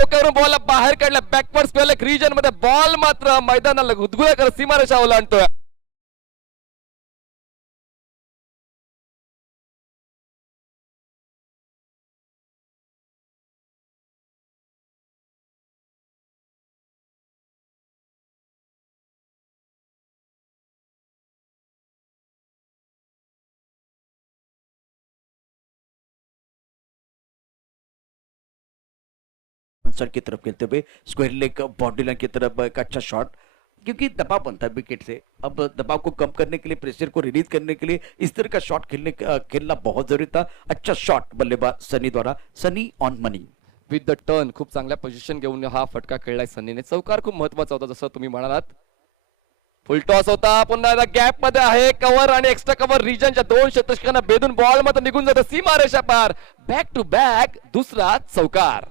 डोक्यावरून बॉल बाहेर काढला बॅकवर्ड स्पेल रीजन मध्ये बॉल मात्र मैदानाला गुदगुल्या करत सीमारेषा ओलांडतोय. की तरफ खेलते हुए स्क्वायर लेग बॉडी लाइन की तरफ एक अच्छा शॉट, क्योंकि दबाव बनता है विकेट से. अब दबाव को कम करने के लिए, प्रेशर को रिलीज करने के लिए इस तरह का शॉट खेलना बहुत जरूरी था. अच्छा शॉट बल्लेबाज सनी द्वारा. Sunny on money with the turn खूप चांगल्या पोझिशन घेऊन हा फटका खेळलाय सनीने. चौकार खूप महत्वाचा होता जसं तुम्ही म्हणालात. फुल टॉस होता. पुन्हा एकदा गॅप मध्ये आहे कव्हर आणि एक्स्ट्रा कव्हर रीजनच्या दोन शतकांना बेदून बॉल मध्ये निघून जातं सीमारेषा पार. बॅक टू बॅक दुसरा चौकार.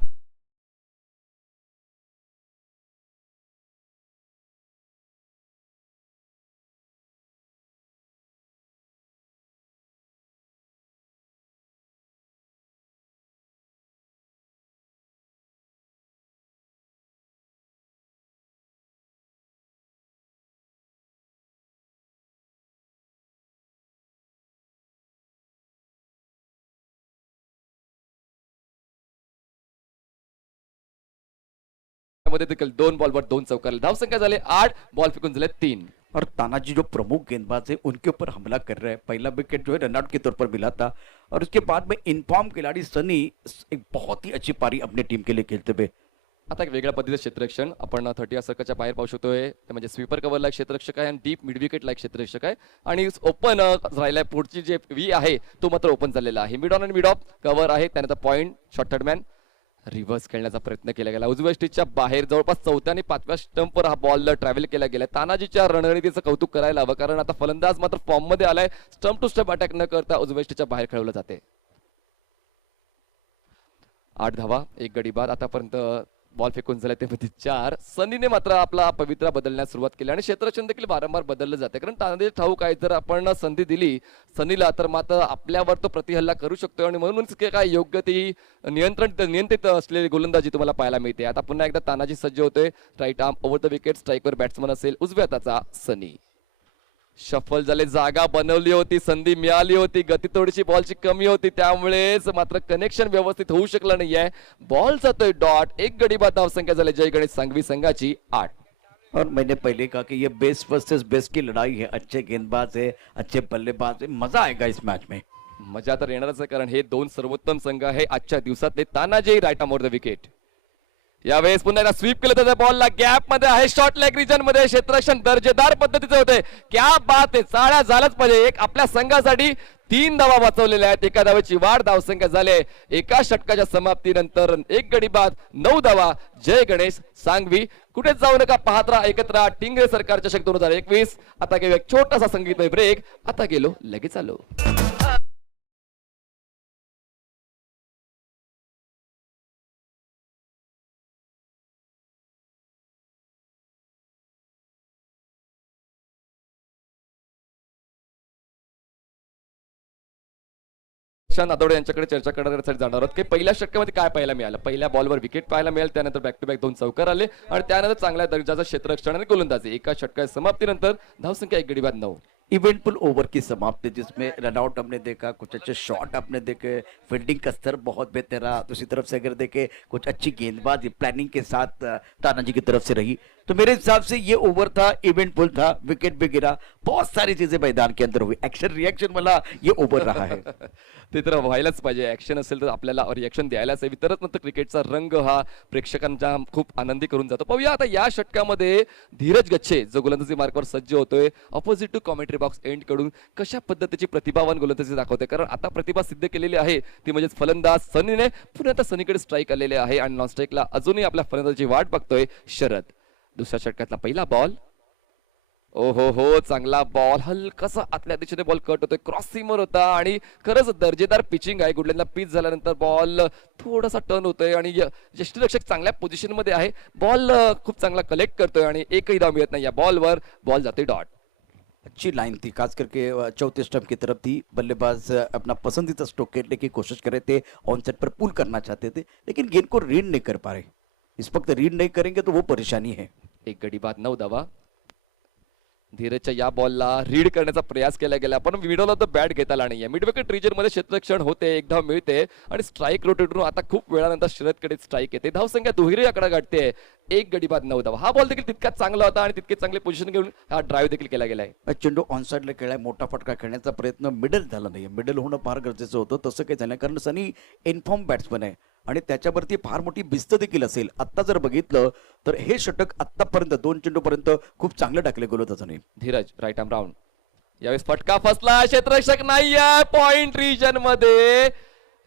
मध्ये देखील 2 बॉलवर 2 चौकार. धावसंख्या झाले 8, बॉल फेकून झाले 3. और तानाजी जो प्रमुख गेंदबाज है उनके ऊपर हमला कर रहा है. पहला विकेट जो है रनआउट के तौर पर मिला था और उसके बाद में इनफॉर्म खिलाड़ी सनी एक बहुत ही अच्छी पारी अपनी टीम के लिए खेलते हुए. आता एक वेगळ्या पद्धतीचं क्षेत्ररक्षण आपण 30 सर्कलच्या बाहेर पाहू शकतोय. ते म्हणजे स्वीपर कव्हरला एक क्षेत्ररक्षक आहे आणि डीप मिड विकेटला एक क्षेत्ररक्षक आहे आणि ओपन राहिलाय. पुढची जे व्ही आहे तो मात्र ओपन झालेला आहे. मिड ऑन आणि मिड ऑफ कव्हर आहे. त्यानंतर पॉइंट शॉर्ट थर्डमॅन रिव्हर्स खेळण्याचा प्रयत्न केला गेला. उजव्या स्टिचच्या बाहेर जवळपास 4थ्या आणि 5व्या स्टंपवर हा बॉल ट्रॅव्हल केला गेला. तानाजीच्या रणनीतीचं कौतुक करायला हवं, कारण आता फलंदाज मात्र फॉर्म मध्ये आलाय. स्टंप टू स्टंप अटॅक न करता उजव्या स्टिचच्या बाहेर खेळवलं जाते. 8 धावा 1 गडी बाद. आतापर्यंत बॉल फेकून झाले ते 4. सनीने मात्र आपला पवित्रा बदलण्यास सुरुवात केली आणि क्षेत्ररक्षण देखील वारंवार बदललं जाते, कारण तानाजी ठाऊक आहे जर आपण संधी दिली सनीला तर मात्र आपल्यावर तो प्रतिहल्ला करू शकतो आणि म्हणूनच काय योग्य ती नियंत्रित असलेली गोलंदाजी तुम्हाला पाहायला मिळते. आता पुन्हा एकदा तानाजी सज्ज होतोय. Right arm over the wicket. स्ट्राईकवर बॅट्समन असेल उजव्या हाताचा सनी. शफल झाले. जागा बनवली होती, संधी मिळाली होती, गती थोडीशी बॉलची कमी होती, त्यामुळेच मात्र कनेक्शन व्यवस्थित होऊ शकलं नाहीये. बॉल जातोय डॉट. 1 गडी बाद. धावसंख्या झाली जय गणेश सांगवी संघाची 8. और मैंने पहले कहा कि ये बेस्ट वर्सेस बेस्ट की लड़ाई है. अच्छे गेंदबाज है, अच्छे बल्लेबाज है. मजा आएगा इस मैच में. मजा तर येणारच आहे, कारण हे 2 सर्वोत्तम संघ आहे आजच्या दिवसातले. Tanaji right arm over the wicket. यावेळेस पुन्हा एकदा स्वीप केलं त्याच्या बॉलला गॅप मध्ये आहे. शॉर्ट लेग रिजन मध्ये क्षेत्ररक्षण दर्जेदार पद्धतीचे होते. क्या बात आहे. चाळ्या झालंच पाहिजे. एक आपल्या संघासाठी 3 धावा वाचवलेल्या आहेत. एका धावेची वाढ. धावसंख्या झाले एका षटकाच्या समाप्तीनंतर 1 गडी बाद 9 धावा. जय गणेश सांगवी. कुठेच जाऊ नका, पाहत राहा एकत्र. टिंगरे सरकारच्या चषक 2021. आता घेऊ एक छोटासा संगीतमय ब्रेक. आता गेलो लगेच आलो. नादोडे यांच्याकडे चर्चा करण्यासाठी जाणार आहोत की पहिल्या षटकामध्ये काय पाहायला मिळालं. पहिल्या बॉलवर विकेट पाहायला मिळालं, त्यानंतर बॅक टू बॅक 2 चौकार आले आणि त्यानंतर चांगल्या दर्जाचं क्षेत्ररक्षण आणि गोलंदाजी. एका षटकाच्या समाप्तीनंतर धावसंख्या 1 गडी बाद 9. इवेंटफुल ओवर की समाप्ति जिसमें रनआउट हमने देखा, कुछ अच्छे शॉट आपने देखे, फील्डिंग का स्तर बहुत बेहतर रहा. दूसरी तरफ से अगर देखे कुछ अच्छी गेंदबाजी प्लानिंग के साथ तानाजी की तरफ से रही. तो मेरे हिसाब से ये ओवर था, इवेंटफुल था. विकेट भी गिरा, बहुत सारी चीजें मैदान के अंदर हुई. एक्शन रिएक्शन वाला ये ओवर रहा है. ते तर व्हायलाच पाहिजे. ऍक्शन असेल तर आपल्याला रिएक्शन द्यायलाच हवी, तरच नंतर क्रिकेटचा रंग हा प्रेक्षकांचा खूप आनंदी करून जातो. पाहूया आता या षटकामध्ये धीरज गच्छे जो गोलंदाजी मार्कवर सज्ज होतोय opposite to commentary box end कडून कशा पद्धतीची प्रतिभावान गोलंदाजी दाखवते, कारण आता प्रतिभा सिद्ध केलेली आहे ती म्हणजे फलंदाज सनीने. पुन्हा आता सनीकडे स्ट्राईक आलेले आहे आणि नॉन स्ट्राईकला अजूनही आपल्या फलंदाजीची वाट बघतोय शरद. दुसऱ्या षटकातला पहिला बॉल. ओहो हो, चांगला बॉल. हलकासा आतल्या दिशेने बॉल कट होतोय. क्रॉस सीमर होता आणि खरंच दर्जेदार पिचिंग आहे. गुडलँडला पिच झाल्यानंतर बॉल थोडासा टर्न होतोय आणि यष्टीरक्षक चांगल्या पोझिशन मध्ये आहे. बॉल खूप चांगला कलेक्ट करतोय आणि एकही धाव मिळत नाही या बॉलवर. बॉल जाते डॉट. अच्छी लाइन थी, खास करके चौथे स्टंप की तरफ थी. बल्लेबाज अपना पसंदीदा स्ट्रोक खेलने की कोशिश कर रहे थे, ऑन सेट पर पुल करना चाहते थे, लेकिन गेंद को रीड नहीं कर पा रहे. इस वक्त रीड नहीं करेंगे तो वो परेशानी है. एक गडी बाद 9 धावा. धीरजच्या या बॉलला रीड करण्याचा प्रयास केला गेला पण मिडल ऑफ द बॅट घेता आला नाहीये. मिड विकेट रिजन मध्ये क्षेत्ररक्षण होते, एक धाव मिळते आणि स्ट्राईक रोटेटरून आता खूप वेळानंतर शरदकडे स्ट्राईक येते. धावसंख्या दुहेरी आकडा गाठते. एक गडी बाद 9 धावा. हा बॉल देखील तितकाच चांगला होता आणि तितके चांगले पोझिशन घेऊन हा ड्राईव्ह देखील केला गेलाय. चेंडू ऑन साईडला खेळाय, मोठा फटका खेळण्याचा प्रयत्न मिडल झाला नाही. मिडल होणं फार गरजेचं होतं, तसं काही झालं नाही कारण सनी इन्फॉर्म बॅट्समन आहे आणि त्याच्यावरती फार मोठी भिस्त देखील असेल. आत्ता जर बघितलं तर हे षटक आत्तापर्यंत 2 चेंडूपर्यंत खूप चांगले टाकले गेलो त्याने. धीरज राईट आर्म राऊंड. यावेळेस फटका फसला, क्षेत्ररक्षक नाहीये पॉइंट रिजन मध्ये.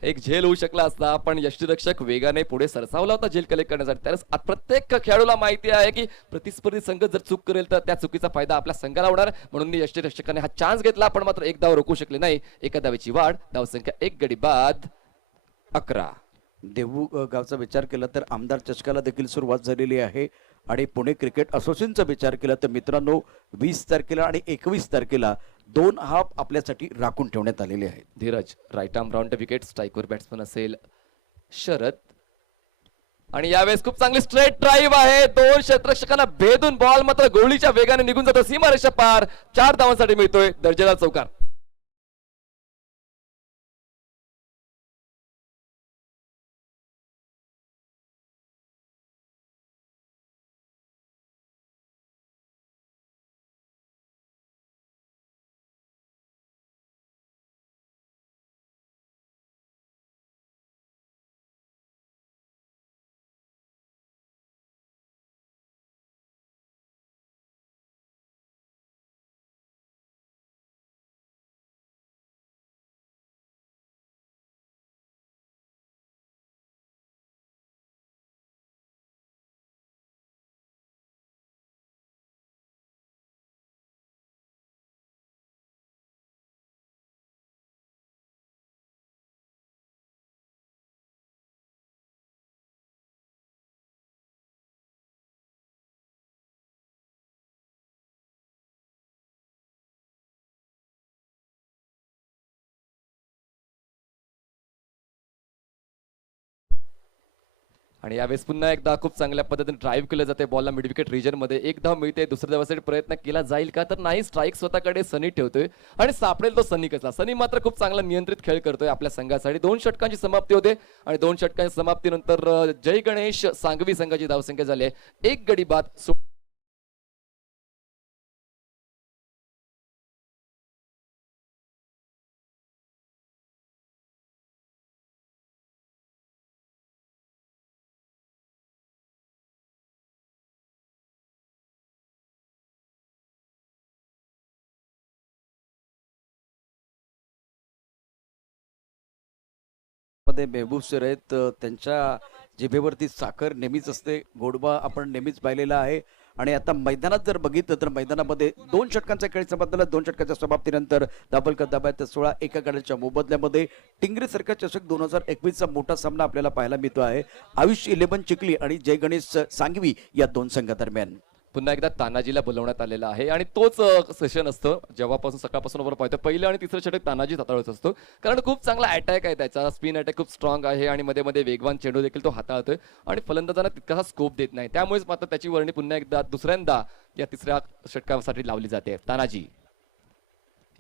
एक झेल होऊ शकला असता पण यष्टीरक्षक वेगाने पुढे सरसावला होता झेल कलेक्ट करण्यासाठी. त्याला प्रत्येक खेळाडूला माहिती आहे की प्रतिस्पर्धी संघ जर चूक करेल तर त्या चुकीचा फायदा आपल्या संघाला होणार, म्हणून यष्टीरक्षकाने हा चान्स घेतला पण मात्र एक धाव रोखू शकले नाही. एका धावेची वाढ. धावसंख्या 1 गडी बाद 11. देहू गावचा विचार केला तर आमदार चषकाला देखील सुरुवात झालेली आहे आणि पुणे क्रिकेट असोसिएशनचा विचार केला तर मित्रांनो 20 तारखेला आणि 21 तारखेला 2 हाफ आपल्यासाठी राखून ठेवण्यात आलेले आहेत. Dhiraj right arm round wicket. स्ट्राईकवर बॅट्समन असेल शरद आणि यावेळेस खूप चांगली स्ट्रेट ड्राईव्ह आहे. 2 क्षेत्ररक्षकांना भेदून बॉल मात्र गोळीच्या वेगाने निघून जातो सीमारेषा पार. 4 धावांसाठी मिळतोय दर्जेदार चौकार. आणि यावेळेस पुन्हा एकदा खूप चांगल्या पद्धतीने ड्राईव्ह केलं जाते बॉलला मिड विकेट रिजन मध्ये. एक धाव मिळते. दुसऱ्या धावासाठी प्रयत्न केला जाईल का तर नाही. स्ट्राईक स्वतःकडे सनी ठेवतोय आणि सापडेल तो सनी कसा. सनी मात्र खूप चांगला नियंत्रित खेळ करतोय आपल्या संघासाठी. 2 षटकांची समाप्ती होते आणि 2 षटकांच्या समाप्तीनंतर जय गणेश सांगवी संघाची धावसंख्या झाली आहे 1 गडी बाद. मध्ये मेहबूब सर आहेत, त्यांच्या जिभेवरती साखर नेहमीच असते, गोडवा आपण नेहमीच पाहिलेला आहे. आणि आता मैदानात जर बघितलं तर मैदानामध्ये 2 षटकांचा खेळ संपला. 2 षटकांच्या समाप्तीनंतर दाबल का दाबात 16 एका गड्याच्या मोबदल्यामध्ये टिंगरे सरकार चषक 2021 चा मोठा सामना आपल्याला पाहायला मिळतो आहे आयुष 11 चिखली आणि जय गणेश सांगवी या 2 संघादरम्यान. पुन्हा एकदा तानाजीला बोलवण्यात आलेला आहे आणि तोच सेशन असतं जेव्हापासून सकाळपासून आपण पाहतो. पहिलं आणि तिसरं षटक तानाजी हाताळत असतो कारण खूप चांगला अटॅक आहे त्याचा. स्पिन अटॅक खूप स्ट्रॉंग आहे आणि मध्ये मध्ये वेगवान चेंडू देखील तो हाताळतोय आणि फलंदाजांना तितकासा स्कोप देत नाही. त्यामुळेच मात्र त्याची वर्णी पुन्हा एकदा दुसऱ्यांदा या तिसऱ्या षटकासाठी लावली जाते. तानाजी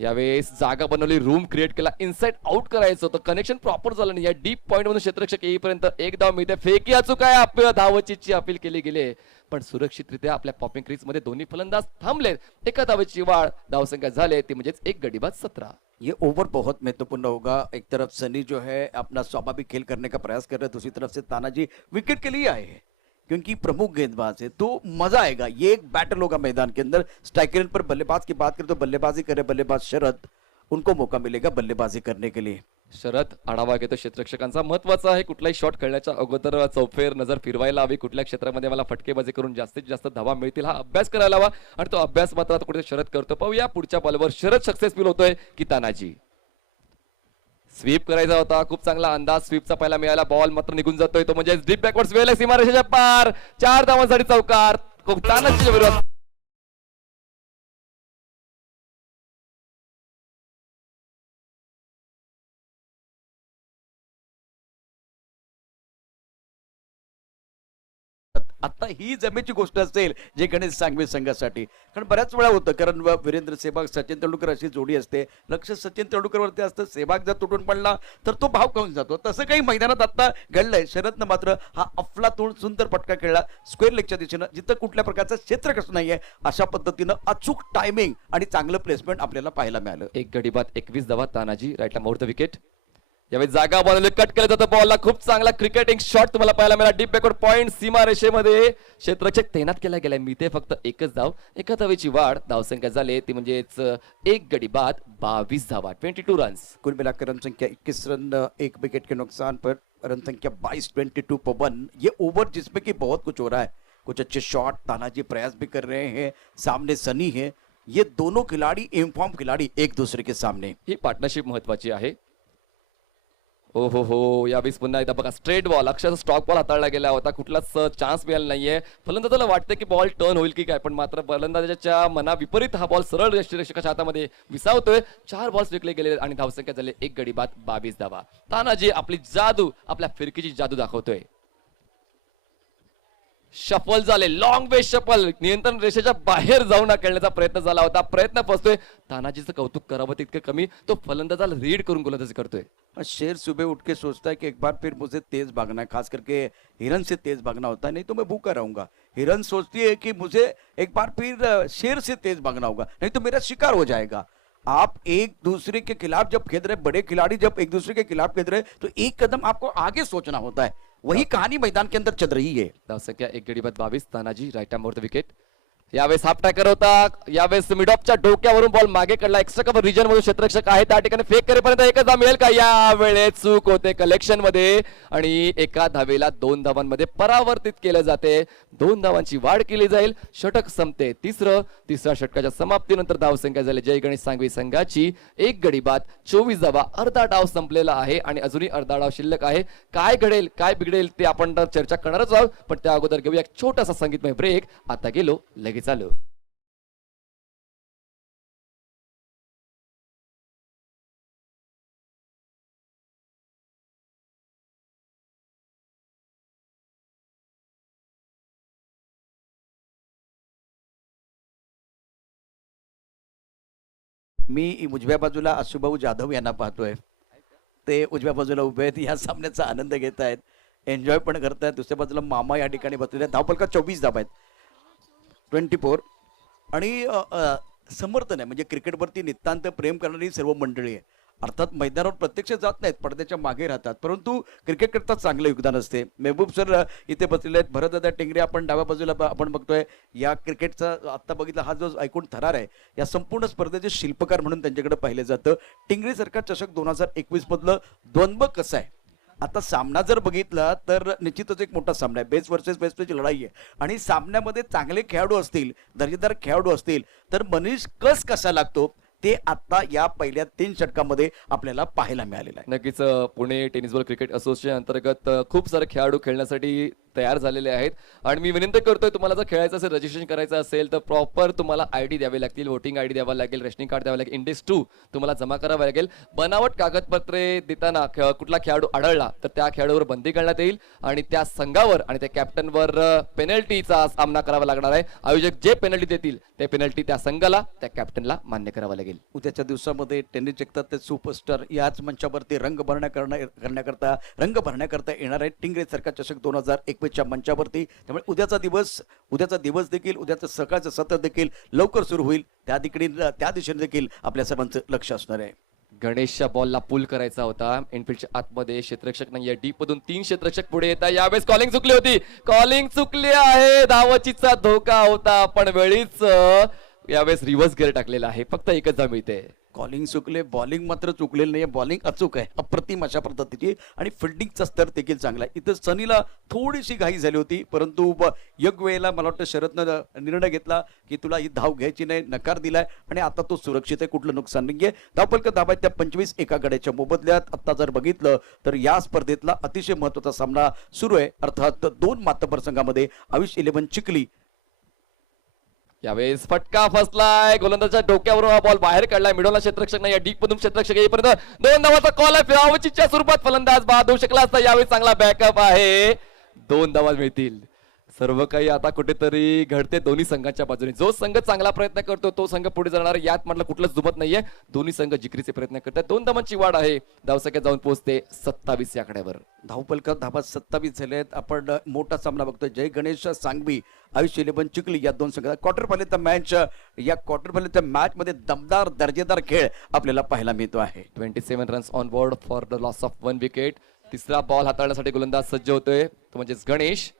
यावेळेस जागा बनवली, रूम क्रिएट केला, इनसाइड आउट करायचं होतं, कनेक्शन प्रॉपर झालं नाही. या डीप पॉइंट मधून क्षेत्ररक्षक येईपर्यंत एक धाव मिळते. फेकी अचूक आहे. आपल्या धावचीची अपील केली गेली पण सुरक्षितरित्या आपल्या पॉपिंग क्रीज मध्ये दोन्ही फलंदाज थांबले. एका धावेची वाढ. धावसंख्या झाले ती म्हणजेच 1 गडी बाद 17. ये ओवर बहुत महत्वपूर्ण होगा. एक तरफ सनी जो है अपना स्वाभाविक खेल करने का प्रयास कर रहे हैं, दूसरी तरफ से तानाजी विकेट के लिए आए हैं क्योंकि प्रमुख गेंदबाज है तो मजा आएगा. ये एक बैटल होगा मैदान के अंदर. स्ट्राइकर पर बल्लेबाज की बात करें तो बल्लेबाजी करे बल्लेबाज शरद, उनको मौका मिलेगा बल्लेबाजी करने के लिए. शरद आढावा घेतो क्षेत्ररक्षकांचा. महत्वाचा आहे कुठलाही शॉट खेळण्याच्या अगोदर चौफेर नजर फिरवायला हवी. कुठल्या क्षेत्रामध्ये मला फटकेबाजी करून जास्तीत जास्त धावा मिळतील हा अभ्यास करायला हवा आणि तो अभ्यास मात्र आता कुठे शरद करतो. पाहूया पुढच्या बॉलवर शरद सक्सेसफुल होतोय की तानाजी. स्वीप करायचा होता. खूप चांगला अंदाज स्वीपचा पहिला मिळाला. बॉल मात्र निघून जातोय तो म्हणजे डीप बॅकवर्ड्स वेळ सीमारेषेच्या पार. 4 धावांसाठी चौकार. खूप तानाजीच्या विरोधात आता ही जमेची गोष्ट असेल जे गणेश सांगवे संघासाठी. कारण बऱ्याच वेळा होतं, कारण वीरेंद्र सेहवाग सचिन तेंडुलकर अशी जोडी असते, लक्ष सचिन तेंडुलकरवरती असतं, सेहवाग जर तुटून पडला तर तो भाव खाऊन जातो. तसं काही मैदानात आता घडलंय. शरदनं मात्र हा अफलातून सुंदर फटका खेळला स्क्वेअर लेगच्या दिशेनं, जिथं कुठल्या प्रकारचं क्षेत्र कसं नाहीये अशा पद्धतीनं अचूक टायमिंग आणि चांगलं प्लेसमेंट आपल्याला पाहायला मिळालं. एक गडी बाद 21 धावा. तानाजी राईटला मोड द विकेट. यावेळी जागा बनवली, कट केलं जातं बॉलला. खूप चांगला क्रिकेटिंग शॉट तुम्हाला पाहायला मिळाला. डीप बॅकवर्ड पॉइंट सीमा रेषेमध्ये क्षेत्ररक्षक तैनात केला गेलाय. मी ते फक्त एकच धाव, एका धावेची वाढ. धावसंख्या झाली ती म्हणजेच एक गडी बाद 22 धावा, 22 रन्स. कुल मिलाकर रन संख्या 21 रन, एक विकेट के नुकसान पर रन संख्या 22 पर 1. ये ओवर जिसमें कि बहुत कुछ हो रहा है, कुछ अच्छे शॉट तानाजी प्रयास भी कर रहे हैं, सामने सनी है. ये दोनों खिलाड़ी इनफॉर्म खिलाड़ी एक दूसरे के सामने. ही पार्टनरशिप महत्वाची आहे. ओ हो यावेळेस पुन्हा एकदा बघा स्ट्रेट बॉल, अक्षरशः स्टॉक बॉल हाताळला गेला होता. कुठलाच चान्स मिळाला नाहीये. फलंदाजाला वाटतं की बॉल टर्न होईल की काय, पण मात्र फलंदाजाच्या मना विपरीत हा बॉल सरळ यष्टिरक्षकाच्या हातामध्ये विसावतोय. 4 बॉल्स विकले गेले आणि धावसंख्या झाली एक गडी बाद 22 धावा. तानाजी आपली जादू, आपल्या फिरकीची जादू दाखवतोय. शफल झाले, लॉंग वे शफल, नियंत्रण रेषेच्या बाहेर जाऊन खेळण्याचा प्रयत्न झाला होता. प्रयत्न फसतोय. तानाजीचं कौतुक करावं तितकं कमी. तो फलंदाजाला रीड करून गोलंदाजी करतोय. शेर सुबह उठ के सोचता है कि एक बार फिर मुझे तेज भागना है, खास करके हिरन से तेज भागना होता है, नहीं तो मैं भूखा रहूंगा. हिरन सोचती है कि मुझे एक बार फिर शेर से तेज भागना होगा, नहीं तो मेरा शिकार हो जाएगा. आप एक दूसरे के खिलाफ जब खेल रहे, बड़े खिलाड़ी जब एक दूसरे के खिलाफ खेल रहे, तो एक कदम आपको आगे सोचना होता है. वही कहानी मैदान के अंदर चल रही है. धावसंख्या एक गडी बाद 22. Tanaji right arm over the wicket. यावेळेस हाफ टॅकर होता. यावेळेस मिडऑफच्या डोक्यावरून बॉल मागे काढला. एक्स्ट्रा कव्हर रिजन मधून क्षेत्ररक्षक आहे त्या ठिकाणी फेक करेपर्यंत एकच धाव मिळेल का. यावेळेस चूक होते कलेक्शन मध्ये आणि एका धावेला 2 धावांमध्ये परावर्तित केलं जाते. 2 धावांची वाढ केली जाईल. षटक संपते. तिसऱ्या षटकाच्या समाप्तीनंतर धावसंख्या झाली जय गणेश सांगवी संघाची एक गडी बाद 24 धावा. अर्धा डाव संपलेला आहे आणि अजूनही अर्धा डाव शिल्लक आहे. काय घडेल काय बिघडेल ते आपण चर्चा करणारच आहोत, पण त्या अगोदर घेऊया एक छोटासा संगीतमय ब्रेक. आता गेलो लगेच आलो. मी उजव्या बाजूला आशुभाऊ जाधव यांना पाहतोय. ते उजव्या बाजूला उभे आहेत, या सामन्याचा आनंद घेत आहेत, एन्जॉय पण करतायत. दुसऱ्या बाजूला मामा या ठिकाणी बसलेले आहेत. धावफलका 24 धावा आहेत, 24. आणि समर्थन आहे, म्हणजे क्रिकेटवरती नितांत प्रेम करणारी सर्व मंडळी आहे. अर्थात मैदानावर प्रत्यक्ष जात नाहीत, पडद्याच्या मागे राहतात, परंतु क्रिकेट करता चांगलं योगदान असते. मेहबूब सर इथे बसलेले आहेत, भरतदादा टेंगरे आपण डाव्या बाजूला आपण बघतोय. या क्रिकेटचा आत्ता बघितला हा जो ऐकून थरार आहे, या संपूर्ण स्पर्धेचे शिल्पकार म्हणून त्यांच्याकडे पाहिलं जातं. टिंगरे सरकार चषक 2021 मधलं द्वंद्व कसं आहे. आता सामना जर बघितला तर निश्चितच एक मोठा सामना आहे. बेस्ट वर्सेस बेस्टची लढाई आहे आणि सामन्यामध्ये चांगले खेळाडू असतील, दर्जेदार खेळाडू असतील तर मनीष कस कसा लागतो ते आता या पहिल्या 3 षटकामध्ये आपल्याला पाहायला मिळालेलं आहे. नक्कीच Pune tennis ball cricket association अंतर्गत खूप सारे खेळाडू खेळण्यासाठी तयार झालेले आहेत आणि मी विनंती करतोय तुम्हाला जर खेळायचं असेल, रजिस्ट्रेशन करायचं असेल तर प्रॉपर तुम्हाला आयडी द्यावे लागतील, वोटिंग आयडी द्यावा लागेल, रेशनिंग कार्ड द्यावं लागेल, इंडेक्स 2 तुम्हाला जमा करावं लागेल. बनावट कागदपत्रे देताना कुठला खेळाडू आढळला तर त्या खेळाडूवर बंदी करण्यात येईल आणि त्या संघावर आणि त्या कॅप्टनवर पेनल्टीचा सामना करावा लागणार आहे. आयोजक जे पेनल्टी देतील ते पेनल्टी त्या संघाला, त्या कॅप्टनला मान्य करावं लागेल. उद्याच्या दिवसामध्ये टेनिस जगतात सुपरस्टार याच मंचावरती रंग भरण्याकरता येणार आहे. टिंगरे सरकार चषक 2021च्या मंचावरती. त्यामुळे उद्याचा दिवस देखील, उद्याचं सकाळचं सत्र देखील लवकर सुरू होईल. त्या दिशेने देखील आपल्या सर्वांचं लक्ष असणार आहे. गणेशच्या बॉलला पुल करायचा होता. इनफिल्डच्या आतमध्ये क्षेत्ररक्षक नाहीये. डीप मधून 3 क्षेत्ररक्षक पुढे येतात. यावेळेस कॉलिंग चुकली होती, कॉलिंग चुकली आहे. धावचीचा धोका होता पण वेळीच यावेळेस रिव्हर्स गिअर टाकलेला आहे. फक्त एकच धाव मिळते. कॉलिंग चुकले, बॉलिंग मात्र चुकलेलं नाही. बॉलिंग अचूक आहे, अप्रतिम अशा पद्धतीची आणि फिल्डिंगचा स्तर देखील चांगला आहे. इथं सनीला थोडीशी घाई झाली होती, परंतु योग्य वेळेला मला वाटतं शरदनं निर्णय घेतला की तुला ही धाव घ्यायची नाही, नकार दिलाय आणि आता तो सुरक्षित आहे, कुठलं नुकसान नाहीये. धावफलक धावा त्या 25 एका गड्याच्या मोबदल्यात. आता जर बघितलं तर या स्पर्धेतला अतिशय महत्वाचा सामना सुरू आहे. अर्थात 2 मातबर संघामध्ये आयुष 11 चिखली. यावेळेस फटका फसलाय. गोलंदाजाच्या डोक्यावरून हा बॉल बाहेर काढलाय. मिडोला क्षेत्ररक्षक नाही, डीप मधून क्षेत्ररक्षक येईपर्यंत 2 धावाचा कॉल आहे. फिरावचीच्या स्वरूपात फलंदाज बाद होऊ शकला असता. यावेळी चांगला बॅकअप आहे. 2 धावा मिळतील. सर्व काही आता कुठेतरी घडते दोन्ही संघांच्या बाजूने. जो संघ चांगला प्रयत्न करतो तो संघ पुढे जाणार, यात म्हटलं कुठलंच दुमत नाहीये. दोन्ही संघ जिकरीचे प्रयत्न करतात. 2 धावांची वाढ आहे, धावसंख्या जाऊन पोहोचते 27 या आकड्यावर. धावपलका धाबा 27 झालेत. आपण मोठा सामना बघतोय. जय गणेश सांगवी, आयुष 11 चिखली या दोन संघात क्वार्टर फायनलचा मॅच. या क्वार्टर फायनलच्या मॅच मध्ये दमदार दर्जेदार खेळ आपल्याला पाहायला मिळतो आहे. 27 runs on board for the loss of 1 विकेट. तिसरा बॉल हाताळण्यासाठी गोलंदाज सज्ज होतोय, तो म्हणजेच गणेश.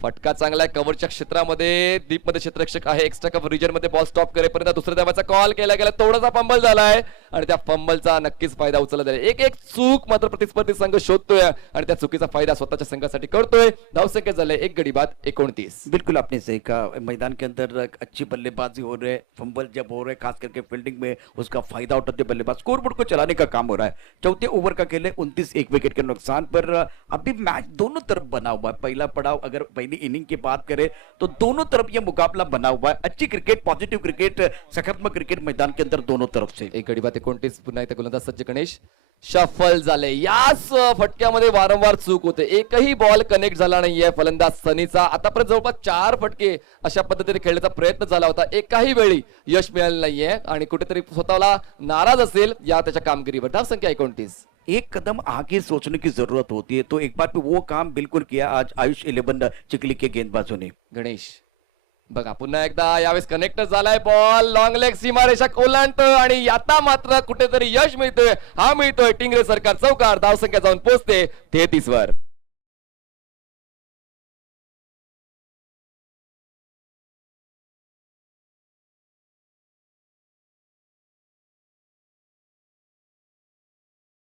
फटका चांगला आहे कव्हरच्या क्षेत्रामध्ये, डीप मध्ये क्षेत्ररक्षक आहे. एक्स्ट्रा कव्हर रिजन मध्ये बॉल स्टॉप करेपर्यंत दुसऱ्या धावाचा कॉल केला गेला. थोडासा फंबल झालाय आणि त्या फंबलचा नक्कीच फायदा उचलला जाईल. एक एक चूक मात्र प्रतिस्पर्धी संघ शोधतोय आणि त्या चुकीचा फायदा स्वतःच्या संघासाठी करतोय. धावसंख्या झाले 1 गडी बाद 29. बिल्कुल आपने सही कहा. मैदान के अंदर अच्छी बल्लेबाजी हो रही है, फंबल जब हो रहे हैं खास करके फील्डिंग में उसका फायदा उठाते बल्लेबाज स्कोरबोर्ड को चलाने का काम हो रहा है. चौथे ओवर का खेल है 29, 1 विकेट के नुकसान पर. अभी मैच दोनों तरफ बना हुआ है. पहला पड़ाव अगर पहली इनिंग की बात करें तो दोनों तरफ ये मुकाबला बना हुआ है. अच्छी क्रिकेट, पॉजिटिव क्रिकेट, सकारात्मक क्रिकेट मैदान के अंदर दोनों तरफ से. 1 गडी बाद 29. पुन्हा एकदा गोलंदाज सज्ज गणेश. शफल झाले. याच फटक्यामध्ये वारंवार चूक होते, एकही बॉल कनेक्ट झाला नाहीये फलंदाज सनीचा. आतापर्यंत जवळपास 4 फटके अशा पद्धतीने खेळण्याचा प्रयत्न झाला होता, एकाही वेळी यश मिळालं नाहीये आणि कुठेतरी स्वतःला नाराज असेल या त्याच्या कामगिरीवर. धावसंख्या 29. एक कदम आगे सोचने की जरूरत होती है, तो एक बार पे वो काम बिल्कुल किया आज आयुष 11 चिखली के गेंदबाजों ने. गणेश बघा पुन्हा एकदा यावेळेस कनेक्ट झालाय बॉल. लॉंग लेग सीमारेषा ओलांडतोय आणि आता मात्र कुठेतरी यश मिळतोय. हा मिळतोय टिंगरे सरकार चौकार. धावसंख्या जाऊन पोहोचते 33 वर.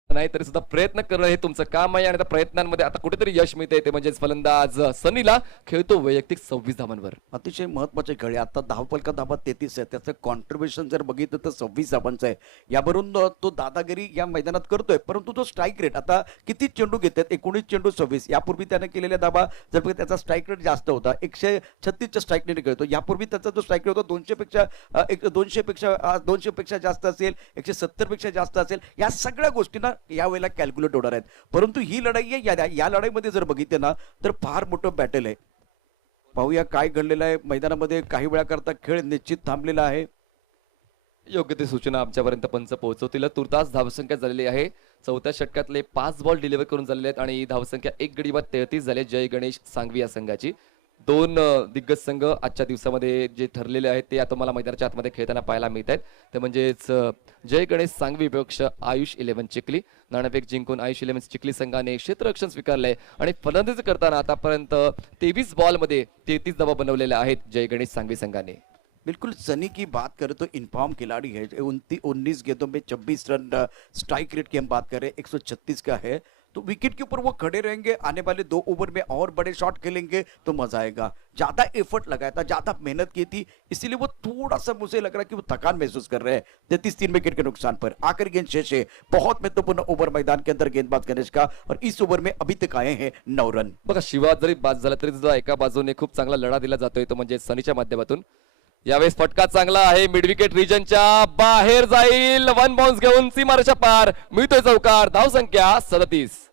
नाही तरी सुद्धा प्रयत्न करणं हे तुमचं काम आहे आणि त्या प्रयत्नांमध्ये आता कुठेतरी यश मिळते, ते म्हणजे फलंदाज सनीला खेळतो वैयक्तिक 26 धावांवर. अतिशय महत्वाचे खेळ. आता धावपलका धाबा 33 आहे, त्याचं कॉन्ट्रीब्युशन जर बघितलं तर 26 धावांचं आहे. यावरून तो दादागिरी या मैदानात करतोय. परंतु तो स्ट्राईक रेट आता किती चेंडू घेतात, 19 चेंडू 26. यापूर्वी त्याने केलेल्या धाबा जर बघितलं त्याचा स्ट्राईक रेट जास्त होता, 136च्या स्ट्राईक रेट खेळतो. यापूर्वी त्याचा जो स्ट्राईक रेट होता 200 पेक्षा जास्त असेल, 170 पेक्षा जास्त असेल. या सगळ्या गोष्टींना यावेळेला कॅल्क्युलेट होणार आहेत. परंतु ही लढाई आहे, या लढाईमध्ये जर बघितलं ना तर फार मोठं बॅटल आहे. पाहूया काय घडलेलं आहे मैदानामध्ये. काही वेळा करता खेळ निश्चित थांबलेला आहे. योग्य ती सूचना आमच्यापर्यंत पंच पोहोचवतील. तुर्तास धावसंख्या झालेली आहे. चौथ्या षटकातले 5 बॉल डिलिव्हर करून झालेले आहेत आणि धावसंख्या 1 गडी बाद 33 झाले जय गणेश सांगवी या संघाची. 2 दिग्गज संघ आजच्या दिवसामध्ये जे ठरलेले आहेत ते आता मला मैदानाच्या आतमध्ये खेळताना पाहायला मिळत आहेत. ते म्हणजेच जय गणेश सांगवी विपक्ष आयुष 11 चिखली. नाणेफेक जिंकून आयुष 11 चिखली संघाने क्षेत्ररक्षण स्वीकारलंय आणि फलंदाजी करताना आतापर्यंत 23 बॉल मध्ये 33 धावा बनवलेल्या आहेत जय गणेश सांगवी संघाने. बिल्कुल सनी की बात करें तो इनफॉर्म खिलाड़ी है. 19 गेंदों में 26 रन स्ट्राइक रेट की हम बात करें 136 का है. तो विकेट के ऊपर वो खड़े रहेंगे. आने वाले 2 ओवर में और बड़े शॉट खेलेंगे तो मजा आएगा. ज्यादा एफर्ट लगाया था, ज्यादा मेहनत की थी, इसीलिए वो थोड़ा सा मुझे लग रहा है कि वो थकान महसूस कर रहे हैं. 33 विकेट के नुकसान पर आखिरी गेंद शेष है. बहुत महत्वपूर्ण ओवर मैदान के अंदर गेंदबाज गणेश का और इस ओवर में अभी तक आए हैं 9 रन. बघा शिवा जरी बाद झाला तरी सुद्धा एका बाजूने खूप चांगला लढा दिला जातोय, तो म्हणजे सनीच्या माध्यमातून. यावेळेस फटका चांगला आहे, मिड विकेट रिजनच्या बाहेर जाईल. 1 बाउन्स घेऊन सीमारेषा पार मिळतोय चौकार. धावसंख्या 37.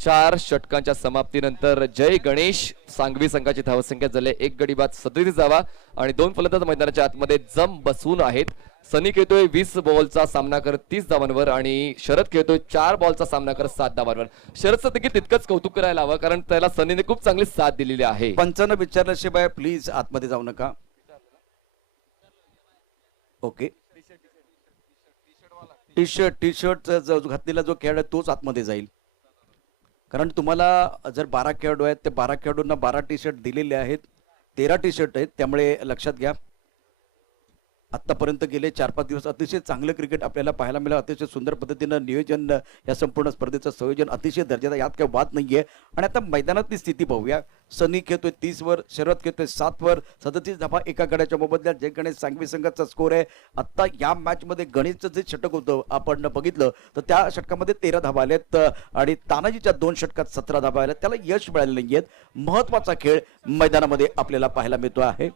चार षटकांच्या समाप्तीनंतर जय गणेश सांगवी संघाची धावसंख्या झाली 1 गडी बाद 37 धावा आणि 2 फलंदाज मैदानाच्या आतमध्ये जम बसून आहेत. सनी खेळतोय 20 बॉलचा सामना करत 30 धावांवर आणि शरद खेळतोय 4 बॉलचा सामना करत 7 धावांवर. शरदचं देखील तितकंच कौतुक करायला हवं कारण त्याला सनीने खूप चांगली साथ दिलेली आहे. पंचांना विचारल्याशिवाय प्लीज आतमध्ये जाऊ नका. ओके, टी शर्ट जो घातलेला जो खेळ आहे तोच आतमध्ये जाईल. कारण तुम्हाला जर 12 खेळाडू आहेत ते 12 खेळाडूंना 12 टी शर्ट दिलेले आहेत. 13 टी शर्ट आहेत, त्यामुळे लक्षात घ्या. आतापर्यंत गेले 4-5 दिवस अतिशय चांगलं क्रिकेट आपल्याला पाहायला मिळालं. अतिशय सुंदर पद्धतीनं नियोजन या संपूर्ण स्पर्धेचं संयोजन अतिशय दर्जाचं, यात काही वाद नाहीये. आणि आता मैदानातली स्थिती पाहूया. सनी खेळतोय 30 वर, शरद खेळतोय 7 वर, 37 धावा एका गड्याच्या मोबदल्यात. जय गणेश सांघवी संघाचा स्कोर आहे. आता या मॅच मध्ये गणेशचं जे षटक होतं आपण बघितलं तर त्या षटकामध्ये 13 धावा आल्यात आणि तानाजीच्या 2 षटकात 17 धावा आल्यात. त्याला यश मिळाले नाहीयेत. महत्वाचा खेळ मैदानामध्ये आपल्याला पाहायला मिळतो आहे.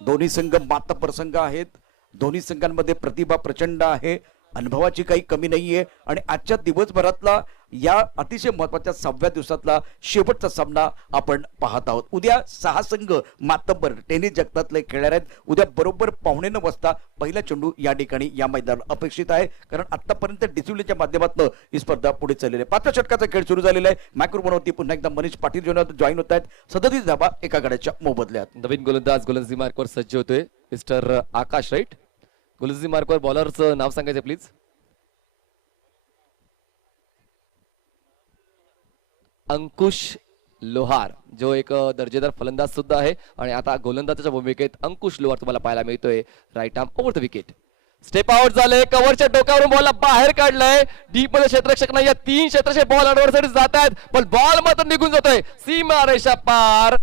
दोन्ही संघ मातप्रसंग आहेत. दोन्ही संघांमध्ये प्रतिभा प्रचंड आहे. अनुभवाची काही कमी नाहीये. आणि आजच्या दिवसभरातला या अतिशय महत्वाच्या 6व्या दिवसातला शेवटचा सामना आपण पाहत आहोत. उद्या 6 संघ मातब्बर टेनिस जगतातले खेळणार आहेत. उद्या बरोबर 8:45 वाजता पहिला चेंडू या ठिकाणी या मैदानात अपेक्षित आहे. कारण आतापर्यंत डिसिव्हलीच्या माध्यमातून ही स्पर्धा पुढे चाललेली आहे. 5व्या षटकाचा खेळ सुरू झालेला आहे. मायक्रोफोनवरती पुन्हा एकदा मनीष पाटील जॉईन होत आहेत. 37 धावा एका गड्याच्या मोबदल्यात. नवीन गोलंदाजी मार्कवर सज्ज होतोय मिस्टर आकाश. राईट, गोलंदाजी मार्कवर बॉलरचं नाव सांगायचं प्लीज. अंकुश लोहार, जो एक दर्जेदार फलंदाज सुद्धा आहे आणि आता गोलंदाजाच्या भूमिकेत अंकुश लोहार तुम्हाला पाहायला मिळतोय. Right arm over the wicket. Step out झाले. कव्हरच्या डोक्यावरून बॉलला बाहेर काढलाय. डीप मध्ये क्षेत्ररक्षक नाही. 3 क्षेत्ररक्षक बॉल अडवण्यासाठी जात आहेत, पण बॉल मात्र निघून जातोय सीमा रेषा पार.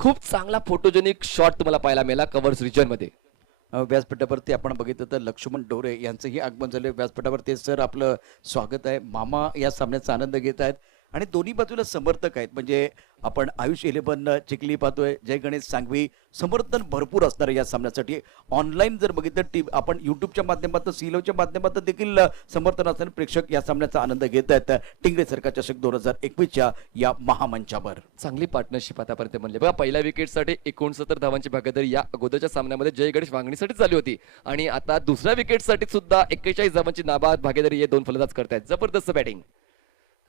खूप चांगला फोटोजेनिक शॉट तुम्हाला पाहायला मिळाला कव्हर्स रिजन मध्ये. व्यासपीठावरती आपण बघितलं तर लक्ष्मण डोरे यांचंही आगमन झालं व्यासपीठावरती. सर, आपलं स्वागत आहे. मामा या सामन्याचा आनंद घेत आहेत आणि दोन्ही बाजूला समर्थक आहेत. म्हणजे आपण आयुष 11 चिखली पाहतोय, जय गणेश सांघवी. समर्थन भरपूर असणार आहे या सामन्यासाठी. ऑनलाईन जर बघितलं आपण युट्यूबच्या माध्यमातून, सीलोच्या माध्यमातून देखील समर्थन असताना प्रेक्षक या सामन्याचा आनंद घेत आहेत. टिंगरे सरकार चषक 2021च्या या महामंचावर चांगली पार्टनरशिप आतापर्यंत म्हणले बघा. पहिल्या विकेटसाठी 69 धावांची भागीदारी या अगोदरच्या सामन्यामध्ये जय गणेश वांगणीसाठी झाली होती आणि आता दुसऱ्या विकेटसाठी सुद्धा 41 धावांची नाबाद भागीदारी हे 2 फलंदाज करतायत. जबरदस्त बॅटिंग.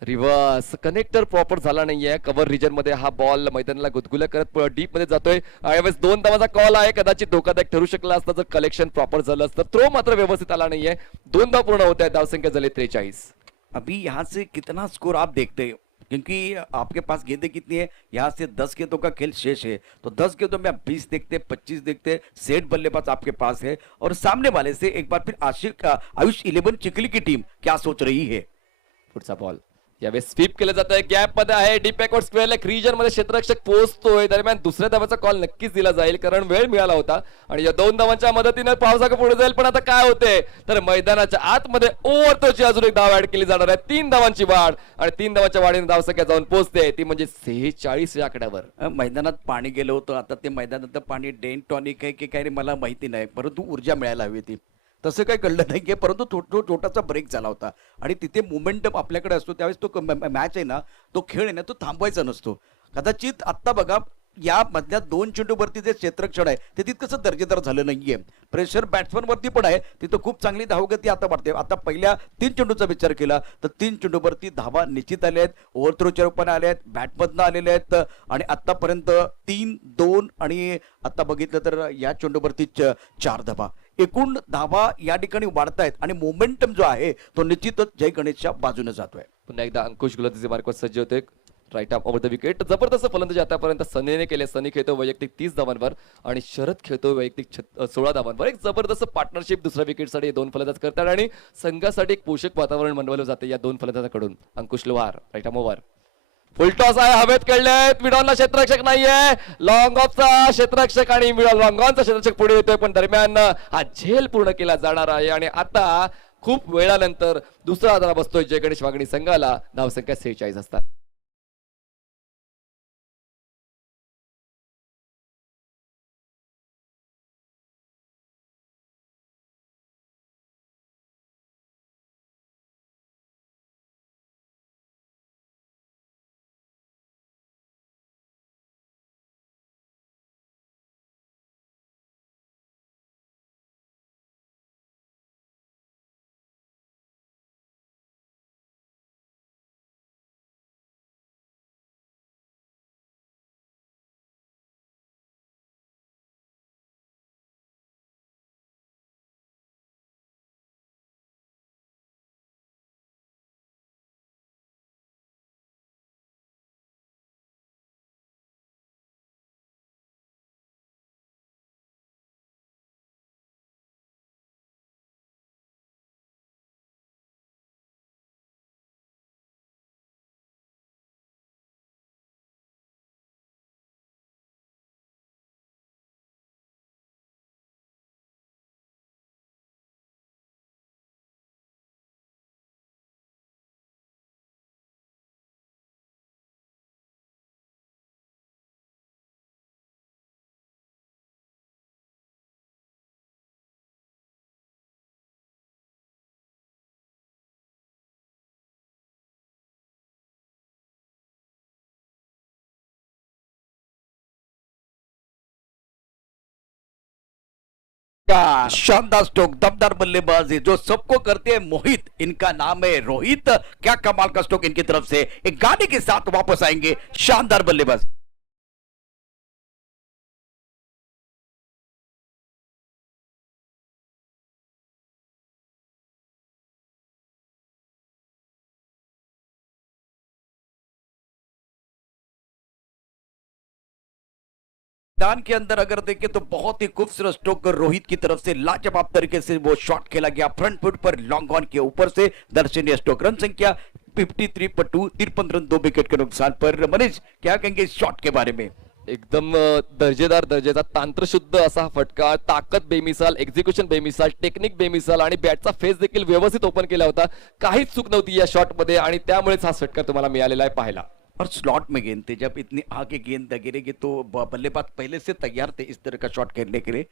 रिव्हर्स कनेक्टर प्रॉपर झाला नाहीये. कव्हर रिजन मध्ये हा बॉल मैदानाला गुदगुल्या करत डीप मध्ये जातोय. यावेळेस 2 धावांचा कॉल आहे. कदाचित धोकादायक ठरू शकला असता जर कलेक्शन प्रॉपर झालं असतं. थ्रो मात्र व्यवस्थित आला नाहीये. 2 धाव पूर्ण होत आहेत. धावसंख्या झाली 43. अभी यहाँ से कितना स्कोर आप देखते हो, क्योंकि आपके पास गेंदें कितनी है? यहाँ से 10 गेंदों का खेल शेष है, तो 10 गेंदों में आप 20 देखते, 25 देखते, सेठ बल्लेबाज आपके पास है और सामने वाले से एक बार फिर आयुष 11 चिखली की टीम क्या सोच रही है? पुढचा बॉल यावेळेस स्वीप केलं जात आहे. गॅप मध्ये आहे. Deep backward square leg region मध्ये क्षेत्ररक्षक पोहोचतोय. दरम्यान दुसऱ्या धावाचा कॉल नक्कीच दिला जाईल कारण वेळ मिळाला होता आणि या 2 धावांच्या मदतीने पावसाकडे पुढे जाईल. पण आता काय होते तर मैदानाच्या आतमध्ये ओव्हरथ्रोची अजून एक धाव ऍड केली जाणार आहे. 3 धावांची वाढ आणि 3 धावांच्या वाढीने धावसंख्या जाऊन पोहोचते ती म्हणजे 46 या आकड्यावर. मैदानात पाणी गेलं होतं. आता ते मैदानात पाणी डेन टॉनिक आहे की काय रे मला माहिती नाही, परंतु ऊर्जा मिळायला हवी ती. तसं काही कळलं नाहीये, परंतु छोटासा ब्रेक झाला होता आणि तिथे मोमेंटम आपल्याकडे असतो. त्यावेळेस तो मॅच आहे ना, तो खेळ आहे ना, तो थांबवायचा नसतो. कदाचित आत्ता बघा या मधल्या 2 चेंडूवरती जे क्षेत्ररक्षण आहे ते तितकंसं दर्जेदार झालं नाहीये. प्रेशर बॅट्समन वरती पण आहे. तिथं खूप चांगली धावगती आता वाढते. आता पहिल्या 3 चेंडूचा विचार केला तर 3 चेंडूवरती धावा निश्चित आल्या आहेत. ओव्हरथ्रोच्या रूपाने आल्या आहेत, बॅटमधनं आलेले आहेत आणि आतापर्यंत 3, 2 आणि आता बघितलं तर या चेंडूवरती 4 धावा. एकूण धावा या ठिकाणी वाढतायत आणि मोमेंटम जो आहे तो निश्चितच जय गणेशच्या बाजूने जातोय. पुन्हा एकदा अंकुश गोलंदाजी मार्कवर सज्ज होते. Right arm over the wicket. जबरदस्त फलंदाजी आतापर्यंत सनीने केले. सनी खेळतो वैयक्तिक 30 धावांवर आणि शरद खेळतो वैयक्तिक 16 धावांवर. एक जबरदस्त पार्टनरशिप दुसऱ्या विकेटसाठी 2 फलंदाज करतात आणि संघासाठी एक पोषक वातावरण बनवलं जाते या 2 फलंदाजांकडून. अंकुश लोहार राईट आर्म ओव्हर. फुलटॉस आहे. हवेत खेळलेत. मिडॉनला क्षेत्ररक्षक नाहीये. लॉंग ऑफचा क्षेत्ररक्षक आणि लॉंग ऑनचा क्षेत्ररक्षक पुढे येतोय पण दरम्यान हा झेल पूर्ण केला जाणार आहे आणि आता खूप वेळानंतर दुसरा आधार बसतोय जय गणेश वाघिणी संघाला. धावसंख्या 46 असतात. का शानदार स्ट्रोक, दमदार बल्लेबाजी जो सबको करते हैं मोहित, इनका नाम है रोहित। क्या कमाल का स्ट्रोक इनकी तरफ से, एक गाने के साथ वापस आएंगे, शानदार बल्लेबाज। मैदान के अंदर अगर देखें तो बहुत ही खूबसूरत स्ट्रोक रोहित की तरफ से, लाजवाब तरीके से वो शॉट खेला गया फ्रंट फुट पर लॉन्ग ऑन के ऊपर से, दर्शनीय स्ट्रोक। रन संख्या 53 पर 2, 53 रन 2 विकेट के नुकसान पर। मनीष क्या कहेंगे इस शॉट के बारे में? एकदम दर्जेदार दर्जाचा तंत्रशुद्ध असा फटका, ताकद बेमिसाल, एक्झिक्युशन बेमिसाल, टेक्निक बेमिसाल आणि बॅटचा फेस देखील व्यवस्थित ओपन केला होता। काहीच चूक नव्हती या शॉट मध्ये आणि त्यामुळेच हा षटकार तुम्हाला मिळालेला आहे पाहायला। और स्लॉट में गेंद थे, जब इतनी आगे गेंद गिरेगी तो बल्लेबाज पहले से तैयार थे इस तरह का शॉट खेलने के लिए।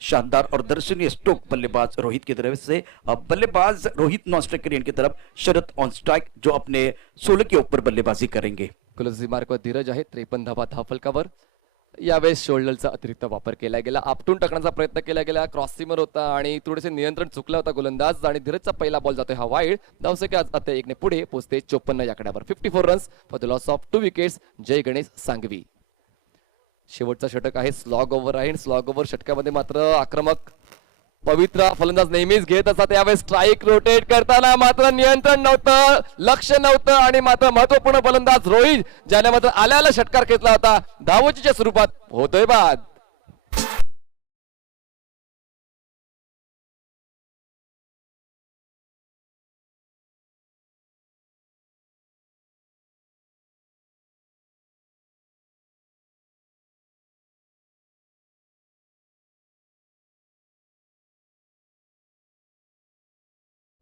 शानदार और दर्शनीय स्ट्रोक बल्लेबाज रोहित की तरफ से। अब बल्लेबाज रोहित नॉन स्ट्राइकर की तरफ, शरद ऑन स्ट्राइक जो अपने 16 के ऊपर बल्लेबाजी करेंगे। गोलंदाजी मार्कवर धीरज आहे, 53 धावा धावफलकावर। यावेळेस शोल्डरचा अतिरिक्त वापर केला गेला, आपटून टाकण्याचा प्रयत्न केला गेला, क्रॉस सीमर होता आणि थोडेसे नियंत्रण चुकला होता गोलंदाज आणि धीरजचा पहिला बॉल जातोय हा वाईड। धावसंख्या आता 1 ने पुढे पोहोचते 54 या आकड्यावर। 54 runs for the loss of 2 विकेट्स। जय गणेश सांगवी। शेवटचा षटक आहे, स्लॉग ओव्हर आहे। स्लॉग ओव्हर षटकामध्ये मात्र आक्रमक पवित्रा फलंदाज नेहमीच घेत असतात, त्यावेळेस स्ट्राईक रोटेट करताना मात्र नियंत्रण नव्हतं, लक्ष नव्हतं आणि मात्र महत्वपूर्ण फलंदाज रोहित ज्याने मात्र आल्याला षटकार घेतला होता, धावचीच्या स्वरूपात होतोय बाद।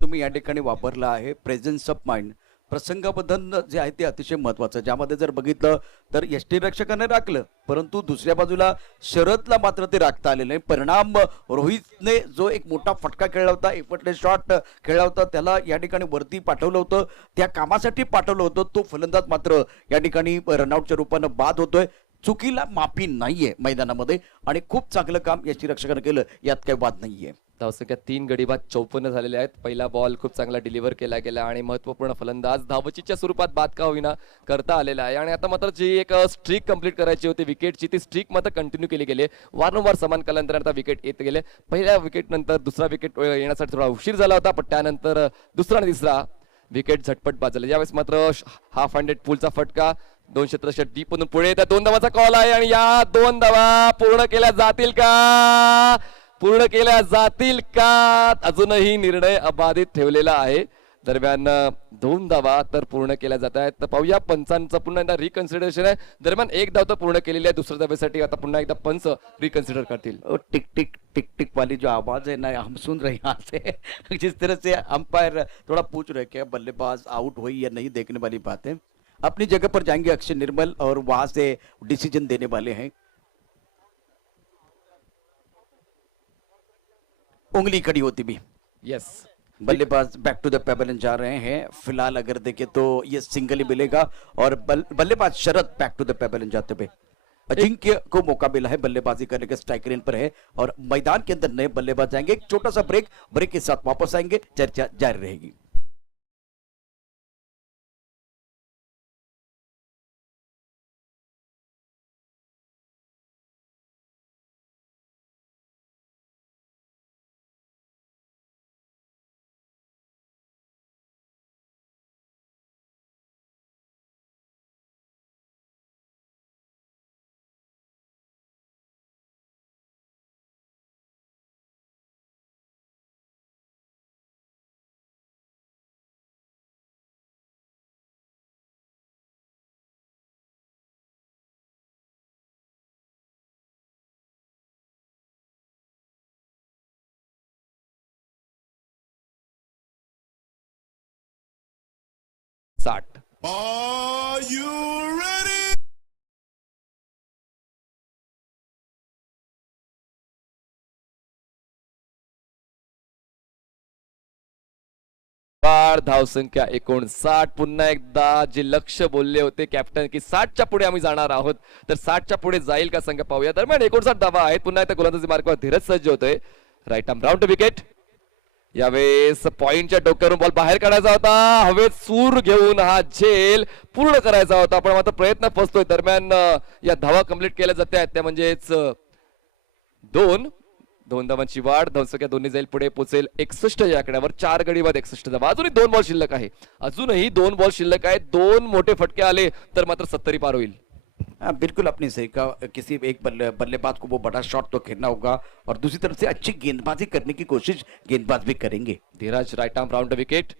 तुम्ही या ठिकाणी वापरला आहे प्रेझेन्स ऑफ माइंड, प्रसंगाबद्दल जे आहे ते अतिशय महत्वाचं। ज्यामध्ये जर बघितलं तर यष्टीरक्षकाने राखलं, परंतु दुसऱ्या बाजूला शरदला मात्र ते राखता आले नाही। परिणाम रोहितने जो एक मोठा फटका खेळला होता, एफर्टलेस शॉट खेळला होता, त्याला या ठिकाणी वरती पाठवलं होतं, त्या कामासाठी पाठवलं होतं, तो फलंदाज मात्र या ठिकाणी रनआउटच्या रूपानं बाद होतोय। चुकीला माफी नाहीये मैदानामध्ये आणि खूप चांगलं काम यष्टीरक्षकाने केलं, यात काही वाद नाहीये। धावसंख्या 3 गडी बाद 54 झालेले आहेत। पहिला बॉल खूप चांगला डिलिव्हर केला गेला आणि महत्वपूर्ण फलंदाज धावचीच्या स्वरूपात बाद का होईना करता आलेला आहे। आणि आता मात्र जी एक स्ट्रीक कंप्लीट करायची होती विकेटची, ती स्ट्रीक मात्र कंटिन्यू केली गेली। वारंवार समान कालांतराने आता विकेट येत गेले। पहिल्या विकेट नंतर दुसरा विकेट येण्यासाठी थोडा उशीर झाला होता, पण त्यानंतर दुसरा आणि तिसरा विकेट झटपट बाद झाले। यावेळेस मात्र हाफ हँडेड पुलचा फटका, 2 क्षेत्ररक्षक डीप मधून पुढे येतात, 2 धावाचा कॉल आहे आणि या 2 धावा पूर्ण केल्या जातील का? पूर्ण केल्या जातील का? अजूनही निर्णय अबाधित ठेवलेला आहे। दरम्यान 2 धावा तर पूर्ण केल्या जात आहेत। तर पाहूया पंचांचं पुन्हा एकदा रिकन्सिडरेशन आहे। दरम्यान 1 धाव तर पूर्ण केलेली आहे, दुसऱ्या धावेसाठी आता पुन्हा एकदा पंच रिकन्सिडर करतील। टिक टिक टिक टिक वाली जो आवाज है ना, हम सुन रहे हैं यहाँ से जिस तरह से अंपायर थोड़ा पूछ रहे कि बल्लेबाज आउट हुई या नहीं, देखने वाली बात है। अपनी जगह पर जाएंगे अक्षय निर्मल और वहां से डिसीजन देने वाले हैं। उंगली खड़ी होती भी, यस, बल्लेबाज बैक टू द पेबल जा रहे हैं। फिलहाल अगर देखें तो ये सिंगल ही मिलेगा और बल्लेबाज शरद बैक टू द पेबल जाते हुए। अजिंक्य को मौका मिला है बल्लेबाजी करने के, स्ट्राइक रेंज पर है और मैदान के अंदर नए बल्लेबाज आएंगे। एक छोटा सा ब्रेक, ब्रेक के साथ वापस आएंगे, चर्चा जारी रहेगी। साठ। Are you ready? धावसंख्या 59। पुन्हा एकदा जे लक्ष बोलले होते कॅप्टन की 60च्या पुढे आम्ही जाणार आहोत, तर 60च्या पुढे जाईल का संघ पाहूया। दरम्यान 59 धावा आहेत। पुन्हा एकदा गोलंदाजी मार्गावर धीरज सज्ज होतोय। Right arm round wicket. यावेळेस पॉइंटच्या डोक्यावरून बॉल बाहेर काढायचा होता, हवेत सूर घेऊन हा झेल पूर्ण करायचा होता, पण मात्र प्रयत्न फसतोय. दरम्यान या धावा कंप्लीट केल्या जाते आहेत त्या म्हणजेच दोन धावांची वाढ. धावसंख्या दोन्ही जाईल पुढे पोहोचेल 61 या आकड्यावर. 4 गडी बाद 61 धावा. अजूनही 2 बॉल शिल्लक आहे, अजूनही 2 बॉल शिल्लक आहे. 2 मोठे फटके आले तर मात्र 70 पार होईल. हाँ बिल्कुल आपने सही कहा, किसी एक बल्लेबाज को वो बड़ा शॉट तो खेलना होगा और दूसरी तरफ से अच्छी गेंदबाजी करने की कोशिश गेंदबाज भी करेंगे. धीरज राईट आर्म राऊंड विकेट.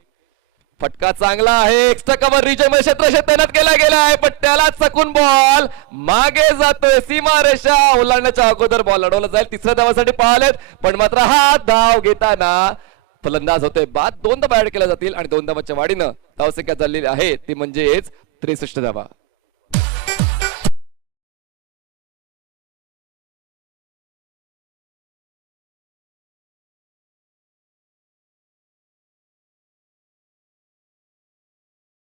फटका चांगला आहे, एक्स्ट्रा कव्हर रिजन मध्ये क्षेत्ररक्षक तैनात केला गेला आहे, पण त्याला चकून बॉल मागे जातोय. सीमारेषा ओलांडण्याच्या अगोदर बॉल अडवला जाईल. तिसऱ्या धावासाठी पाहिलेत, पण मात्र हा धाव घेताना फलंदाज होतोय बाद. 2 धावा ऍड केल्या जातील आणि 2 धावांच्या वाढीनं धावसंख्या झालेली आहे ती म्हणजेच 63 धावा.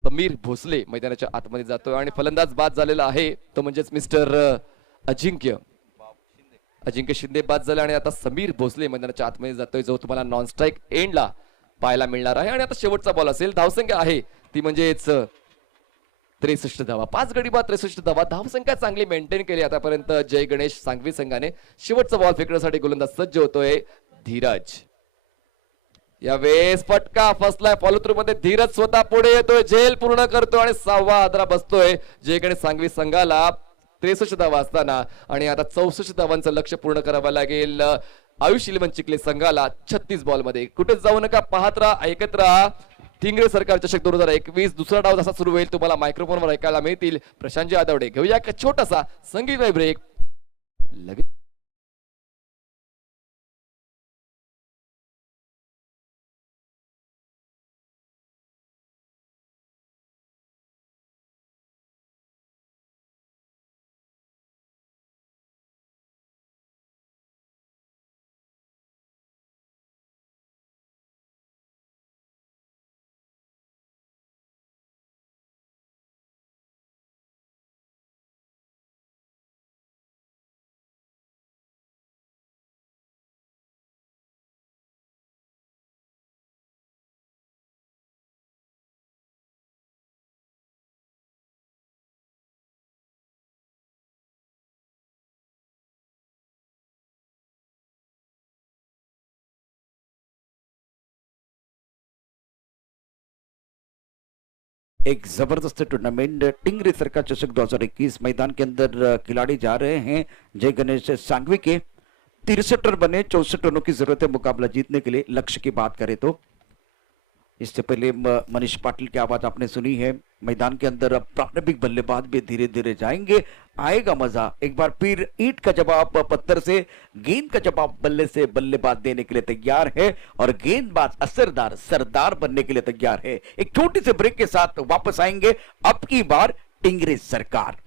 समीर भोसले मैदानाच्या आतमध्ये जातोय आणि फलंदाज बाद झालेला आहे तो म्हणजेच मिस्टर अजिंक्य शिंदे बाद झाले आणि आता समीर भोसले मैदानाच्या आतमध्ये जातोय, जो तुम्हाला नॉन स्ट्राईक एंडला पाहायला मिळणार आहे. आणि आता शेवटचा बॉल असेल. धावसंख्या आहे ती म्हणजेच 63 धावा. 5 गडी बाद 63 धावा. धावसंख्या चांगली मेंटेन केली आतापर्यंत जय गणेश सांगवी संघाने. शेवटचा बॉल फेकण्यासाठी गोलंदाज सज्ज होतोय धीरज. यावेळेस फटका फसलाय फॉलो थ्रू मध्ये. धीरज स्वतः पुढे येतोय, झेल पूर्ण करतोय आणि 6वा आदरा बसतोय जय गणेश सांगवी संघाला 63 धावा असताना. आणि आता 64 धावांचं लक्ष पूर्ण करावं लागेल आयुष इलेव्हन चिखले संघाला 36 बॉल मध्ये. कुठेच जाऊ नका, पाहत राहा, ऐकत राहा. टिंगरे सरकार चषक 2021 दुसरा डाव जसा सुरू होईल तुम्हाला मायक्रोफोनवर ऐकायला मिळतील प्रशांत जाधवडे. घेऊया एक छोटासा संगीतमय ब्रेक, लगेच एक जबरदस्त टूर्नामेंट टिंगरे सरकार चषक 2021 मैदान के अंदर खिलाड़ी जा रहे हैं जय गणेश सांघवी के. 63 रन बने, 64 रनों की जरूरत है मुकाबला जीतने के लिए. लक्ष्य की बात करें तो इससे पहले मनीष पाटिल की आवाज आपने सुनी है. मैदान के अंदर अब प्रारंभिक बल्लेबाज भी धीरे धीरे जाएंगे, आएगा मजा. एक बार फिर ईंट का जवाब पत्थर से, गेंद का जवाब बल्ले से बल्लेबाज देने के लिए तैयार है और गेंदबाज असरदार सरदार बनने के लिए तैयार है. एक छोटी सी ब्रेक के साथ वापस आएंगे. अब की बार टिंगरे सरकार.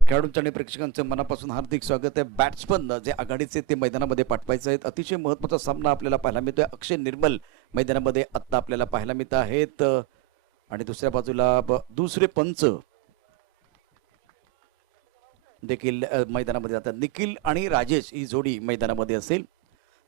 खेळाडूंचं आणि प्रेक्षकांचं मनापासून हार्दिक स्वागत आहे. बॅट्समन जे आघाडीचे ते मैदानामध्ये पाठवायचे आहेत. अतिशय महत्त्वाचा सामना आपल्याला पाहायला मिळतोय. अक्षय निर्मल मैदानामध्ये आत्ता आपल्याला पाहायला मिळत आहेत आणि दुसऱ्या बाजूला दुसरे पंच देखील मैदानामध्ये जातात. निखिल आणि राजेश ही जोडी मैदानामध्ये असेल.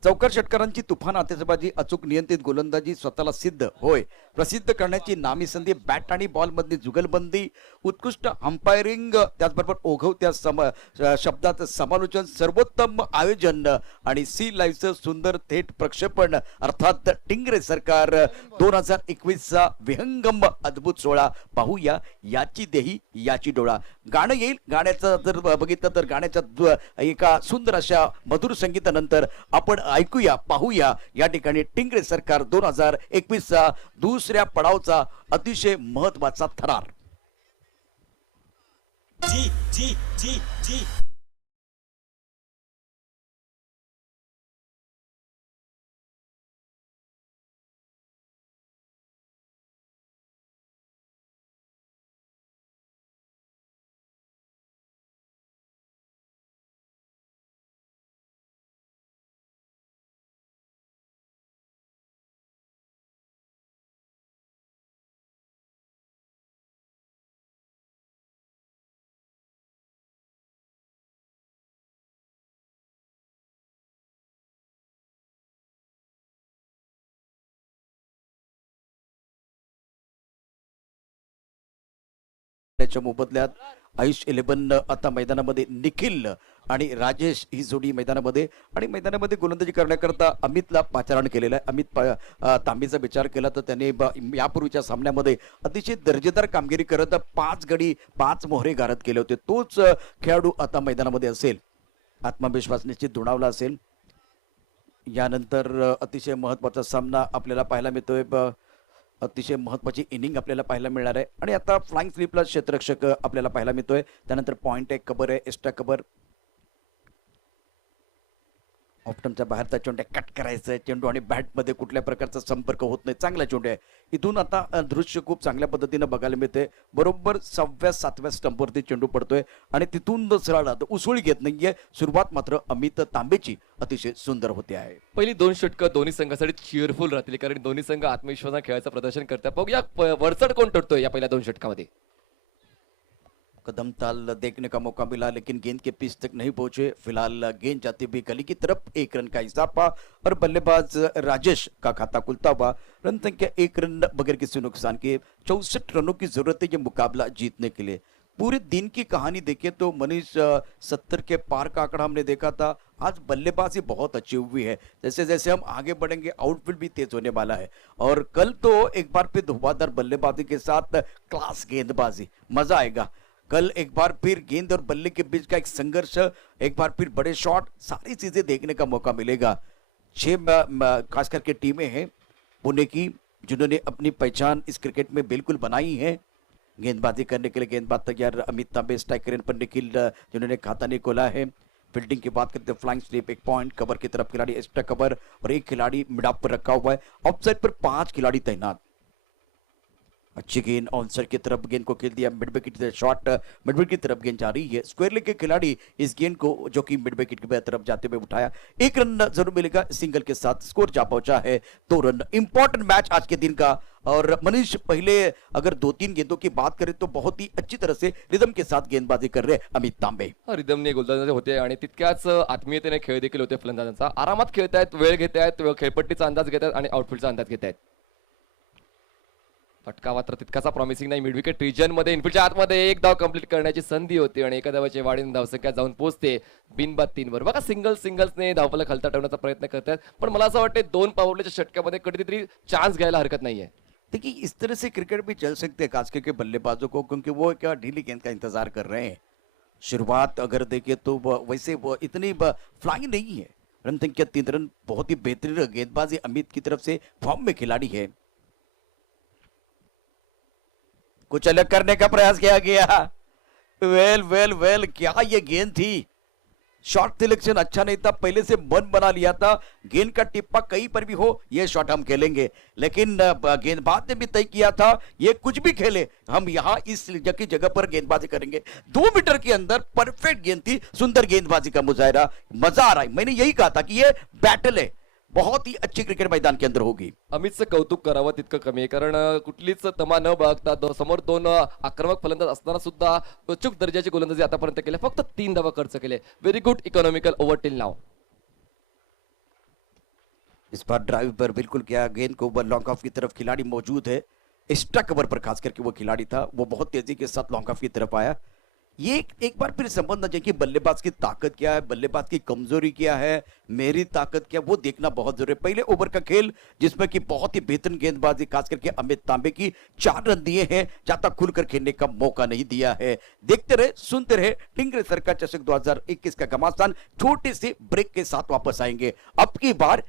चौकार षटकारांची तुफान आतिषबाजी, अचूक नियंत्रित गोलंदाजी, स्वतःला सिद्ध होय प्रसिद्ध करण्याची नामी संधी, बॅट आणि बॉल मधली जुगलबंदी, उत्कृष्ट अंपायरिंग, त्याचबरोबर ओघवत्या शब्दात समालोचन, सर्वोत्तम आयोजन आणि सी लाईव्हचं सुंदर थेट प्रक्षेपण. अर्थात टिंगरे सरकार 2021चा विहंगम अद्भुत सोहळा पाहूया. याची देही याची डोळा. गाणं येईल. गाण्याचं जर बघितलं तर गाण्याच्या एका सुंदर अशा मधुर संगीतानंतर आपण ऐकूया पाहूया या ठिकाणी टिंगरे सरकार 2021चा दुसऱ्या पडावचा अतिशय महत्वाचा थरार. त्याच्या मोबदल्यात आयुष 11 आता मैदानामध्ये, निखिल आणि राजेश ही जोडी मैदानामध्ये, आणि मैदानामध्ये गोलंदाजी करण्याकरता अमितला पाचारण केलेलं आहे. तांबेचा विचार केला तर त्याने यापूर्वीच्या सामन्यामध्ये अतिशय दर्जेदार कामगिरी करत 5 गडी 5 मोहरे गारद केले होते. तोच खेळाडू आता मैदानामध्ये असेल. आत्मविश्वास निश्चित दुणावला असेल. यानंतर अतिशय महत्वाचा सामना आपल्याला पाहायला मिळतोय. अतिशय महत्वाची इनिंग आपल्याला पाहायला मिळणार आहे. आणि आता फ्लाइंग स्लिपला क्षेत्ररक्षक आपल्याला पाहायला मिळतोय. त्यानंतर पॉइंट एक कबर आहे, एक्स्ट्रा कबर. ऑप्टमच्या बाहेरचा चेंडू कट करायचं, चेंडू आणि बॅटमध्ये कुठल्या प्रकारचा संपर्क होत नाही. चांगला चेंडू आहे. इथून आता दृश्य खूप चांगल्या पद्धतीने बघायला मिळते. बरोबर 6व्या 7व्या स्टंपवरती चेंडू पडतोय आणि तिथून सरळ उसळी घेत नाहीये. सुरुवात मात्र अमित तांबेची अतिशय सुंदर होते आहे. पहिली 2 षटकं दोन्ही संघासाठी चीअरफुल राहतील, कारण दोन्ही संघ आत्मविश्वासाने खेळाचं प्रदर्शन करतात. बघूया वरचढ कोण टोटतोय या पहिल्या 2 षटकामध्ये. कदम ताल देखने का मौका मिला लेकिन गेंद के पिच तक नहीं पहुंचे. फिलहाल गेंद जाती हुई गली की तरफ, 1 रन का इजाफा और बल्लेबाज राजेश का खाता खुलता हुआ. रन संख्या 1 रन बगैर किसी नुकसान के. 64 रनों की जरूरत है ये मुकाबला जीतने के लिए. पूरे दिन की कहानी देखें तो मनीष 70 के पार का आंकड़ा हमने देखा था. आज बल्लेबाजी बहुत अच्छी हुई है. जैसे जैसे हम आगे बढ़ेंगे आउटफील्ड भी तेज होने वाला है. और कल तो एक बार फिर धुआंधार बल्लेबाजी के साथ क्लास गेंदबाजी, मजा आएगा. कल एक बार फिर गेंद और बल्ले के बीच का एक संघर्ष, एक बार फिर बड़े शॉट, सारी चीजें देखने का मौका मिलेगा. 6 खास करके टीमें हैं पुणे की जिन्होंने अपनी पहचान इस क्रिकेट में बिल्कुल बनाई है. गेंदबाजी करने के लिए गेंदबाज तैयार अमित तांबे, स्ट्राइकर पर निखिल जिन्होंने खाता नहीं खोला है. फील्डिंग की बात करते हैं, फ्लाइंग स्लिप 1 पॉइंट, कवर की तरफ खिलाड़ी, एक्स्ट्रा कवर और 1 खिलाड़ी मिड ऑफ पर रखा हुआ है. ऑफसाइड पर 5 खिलाड़ी तैनात. अच्छी गेंद ऑनसाइड की तरफ गेंद को खेल दिया. मिड विकेट की शॉट, मिड विकेट की तरफ गेंद जा रही है. स्क्वायर लेग के खिलाड़ी इस गेंद को जो कि मिड विकेट की तरफ जाते हुए उठाया. 1 रन जरूर मिलेगा. सिंगल के साथ स्कोर जा पहुंचा है 2 रन. इंपॉर्टेंट मैच आज के दिन का. और मनीष पहले अगर 2-3 गेंदों की बात करें तो बहुत ही अच्छी तरह से रिदम के साथ गेंदबाजी कर रहे अमित तांबे. रिदमने गोलंदाजी होते आणि तितक्याच आत्मीयतेने खेळ देखील होते फलंदाजांचा. आरामात खेळतायत, वेळ घेतायत, खेळपट्टीचा अंदाज घेतायत आणि आउटफील्डचा अंदाज घेतायत. फटका मात्र तितकासा प्रॉमिसिंग नाही. मिड विकेट रिजन मध्ये इनफिल्डच्या आतमध्ये 1 धाव कंप्लीट करण्याची संधी होती आणि एका धावाची वाढीने धावसंख्या जाऊन पोहोचते बिनबाद 3 वर. बघा सिंगल्सने धावफलक हलता ठेवण्याचा प्रयत्न करतात, पण मला असं वाटतं 2 पावलेच्या षटकामध्ये कधीतरी चान्स घ्यायला हरकत नाहीये. देखिए इस तरह से क्रिकेट भी चल सकते हैं खास करके बल्लेबाजों को, क्योंकि वो क्या ढीली गेंद का इंतजार कर रहे हैं. शुरुआत अगर देखें तो वैसे वो इतनी फ्लाइंग नहीं है. रन संख्या 3 रन. बहुत ही बेहतरीन गेंदबाजी अमित की तरफ से. फॉर्म में खिलाड़ी है. कुछ अलग करने का प्रयास किया गया. वेल वेल वेल, क्या ये गेंद थी. शॉट सिलेक्शन अच्छा नहीं था. पहले से मन बना लिया था गेंद का टिप्पा कहीं पर भी हो ये शॉट हम खेलेंगे, लेकिन गेंदबाज ने भी तय किया था ये कुछ भी खेले हम यहाँ इस जगह पर गेंदबाजी करेंगे. 2 मीटर के अंदर परफेक्ट गेंद थी. सुंदर गेंदबाजी का मुजाहरा, मजा आ रहा है. मैंने यही कहा था कि ये बैटल है, बहुत ही अच्छी क्रिकेट मैदान के अंदर होगी. अमितचं कौतुक करावं तितकं कमी आहे, कारण कुठलीच तमा न बघता समोर 2 आक्रमक फलंदाज असताना सुद्धा अचूक दर्जाची गोलंदाजी आतापर्यंत केली. फक्त 3 धावा खर्च केले. Very good economical over till now. इस बार ड्राइव पर बिल्कुल क्या गेंद को ऊपर लॉन्ग ऑफ की तरफ खिलाड़ी मौजूद है. एक्स्ट्रा कवर पर खास करके वो खिलाड़ी था, वो बहुत तेजी के साथ लॉन्ग ऑफ की तरफ आया. ये एक बार फिर समझना चाहिए कि बल्लेबाज की ताकत क्या है, बल्लेबाज की कमजोरी क्या है, मेरी ताकत क्या है, वो देखना बहुत जरूरी है। पहले ओवर का खेल जिसमें कि बहुत ही बेहतरीन गेंदबाजी खास करके अमित तांबे की 4 रन दिए हैं, ज्यादा खुलकर खेलने का मौका नहीं दिया है। देखते रहे, सुनते रहे, टिंगरे सरकार चषक 2021 का घमासान छोटे से ब्रेक के साथ वापस आएंगे। अब की बार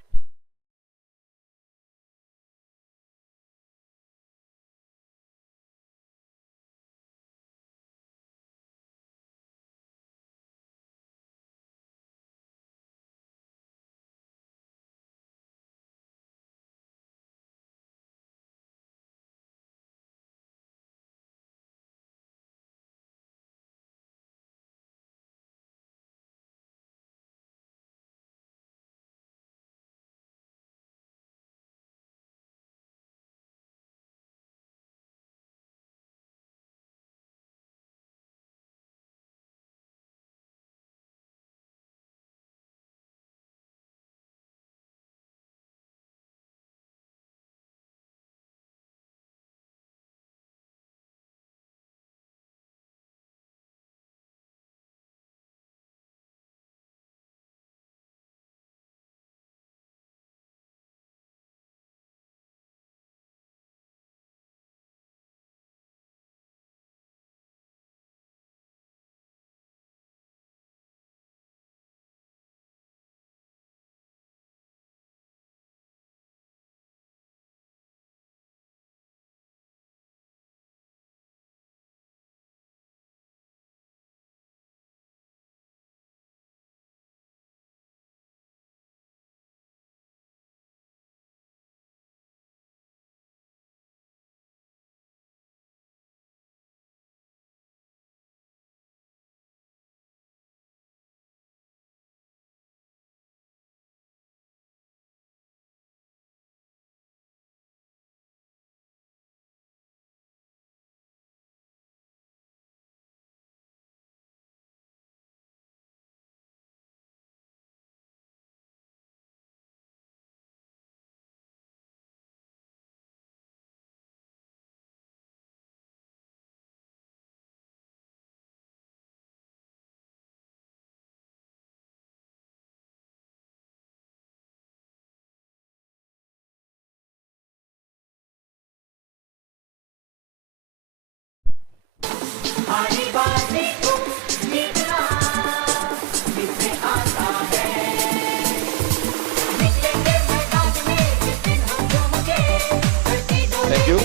थँक्यू.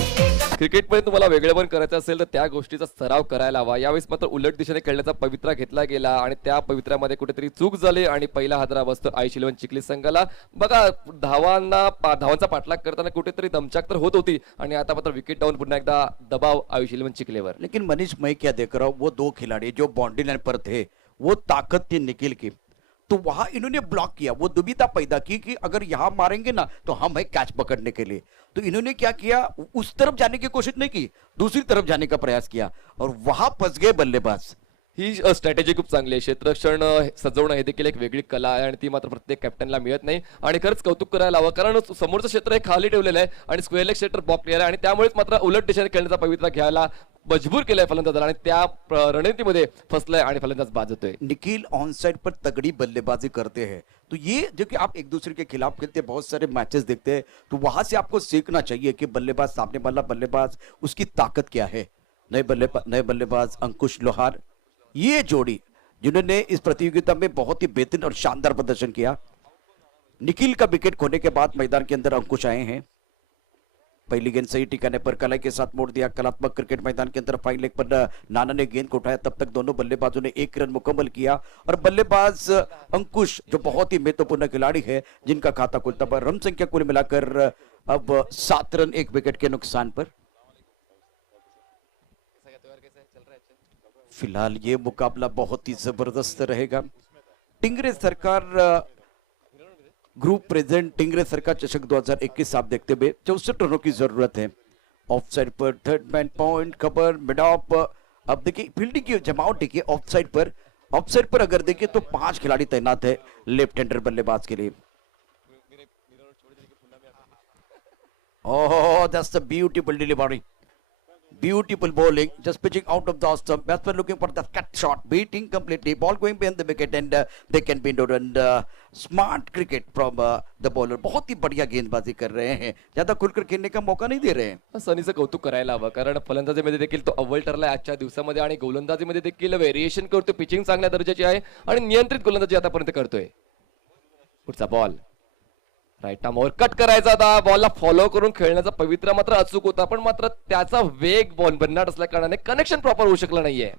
क्रिकेटमध्ये तुम्हाला वेगळं पण करायचं असेल तर त्या गोष्टीचा सराव करायला हवा. यावेळेस मात्र उलट दिशेने खेळण्याचा पवित्रा घेतला गेला आणि त्या पवित्र्यामध्ये कुठेतरी चूक झाली आणि पहिला हादरा बसतो आयुष इलेव्हन चिखली संघाला. बघा धावांचा पाठलाग करताना कुठेतरी दमछाक तर होत होती आणि आता मात्र विकेट डाऊन पुन्हा एकदा दबाव आयुष इलेव्हन चिखलीवर. लेकिन मनीष, मैं क्या देख रहा हूं, वो 2 खिलाड़ी जो बाउंड्री लाइन पर थे, वो ताकत थी निखिल की, तो वहां इन्होंने ब्लॉक किया, वो दुविधा पैदा की कि अगर यहां मारेंगे ना तो हम है कैच पकड़ने के लिए। तो इन्होंने क्या किया, उस तरफ जाने की कोशिश नहीं की, दूसरी तरफ जाने का प्रयास किया और वहां फंस गए बल्लेबाज। ही स्ट्रॅटेजी खूप चांगली आहे. क्षेत्ररक्षण सजवणं हे देखील एक वेगळी कला आहे आणि ती मात्र प्रत्येक कॅप्टनला मिळत नाही आणि खरंच कौतुक करायला हवं, कारण समोरचं क्षेत्र हे खाली ठेवलेलं आहे आणि स्क्वेअर लेग क्षेत्र ब्लॉक क्लिअर आहे आणि त्यामुळेच मात्र उलट दिशेने खेळण्याचा पवित्रा घ्यायला मजबूर केलाय फलंदाजाला आणि त्या रणनीतीमध्ये फसलाय आणि फलंदाज बाद होतोय. निखिल ऑन साइड पर तगड़ी बल्लेबाजी करते हैं, तो ये जो कि आप एक दूसरे के खिलाफ खेलते हैं, बहुत सारे मैचेस देखते हैं, तो वहां से आपको सीखना चाहिए कि बल्लेबाज, सामने वाला बल्लेबाज, उसकी ताकत क्या है। नए बल्लेबाज अंकुश लोहार, ये जोड़ी जिन्होंने इस प्रतियोगिता में बहुत ही बेहतरीन और शानदार प्रदर्शन किया। निखिल का विकेट खोने के बाद मैदान के अंदर अंकुश आए हैं। पहली गेंद सही ठिकाने पर कलाई के साथ मोड़ दिया। कलात्मक क्रिकेट मैदान के अंदर फाइन लेग पर नाना ने गेंद को उठाया, तब तक दोनों बल्लेबाजों ने एक रन मुकम्मल किया और बल्लेबाज अंकुश जो बहुत ही महत्वपूर्ण खिलाड़ी है, जिनका खाता खुलता पर रन संख्या कुल मिलाकर अब 7 रन 1 विकेट के नुकसान पर। फिलहाल ये मुकाबला बहुत ही जबरदस्त रहेगा। टिंगरे सरकार ग्रुप प्रेजेंट टिंगरे सरकार चषक 2021 आप देखते हुए 64 रनों की जरूरत है। ऑफ साइड पर थर्ड मैन पॉइंट खबर मिड ऑफ। अब देखिए फील्डिंग की जमावट देखिए, ऑफ साइड पर अगर देखिए तो 5 खिलाड़ी तैनात है लेफ्ट हैंडर बल्लेबाज के लिए। Oh that's a beautiful delivery, Beautiful bowling, just pitching out of the stump. Batsman looking for the cut shot, beating completely. Ball going behind the wicket and they can be indoor. And smart cricket from the bowler. बहुत ही बढ़िया गेंदबाजी कर रहे हैं. ज्यादा खुलकर खेलने का मौका नहीं दे रहे हैं. सनीचं कौतुक करायला हवं, कारण फलंदाजीमध्ये देखील तो अव्वल ठरलाय आजच्या दिवसामध्ये आणि गोलंदाजीमध्ये देखील व्हेरिएशन करतो. पिचिंग चांगल्या दर्जाची आहे आणि नियंत्रित गोलंदाजी आतापर्यंत करतोय. पुढचा बॉल राईट आर्मवर कट करायचा होता. बॉलला फॉलो करून खेळण्याचा पवित्रा मात्र अचूक होता, पण मात्र त्याचा वेग बॉल भन्नाट असल्या कारणाने कनेक्शन प्रॉपर होऊ शकलं नाहीये.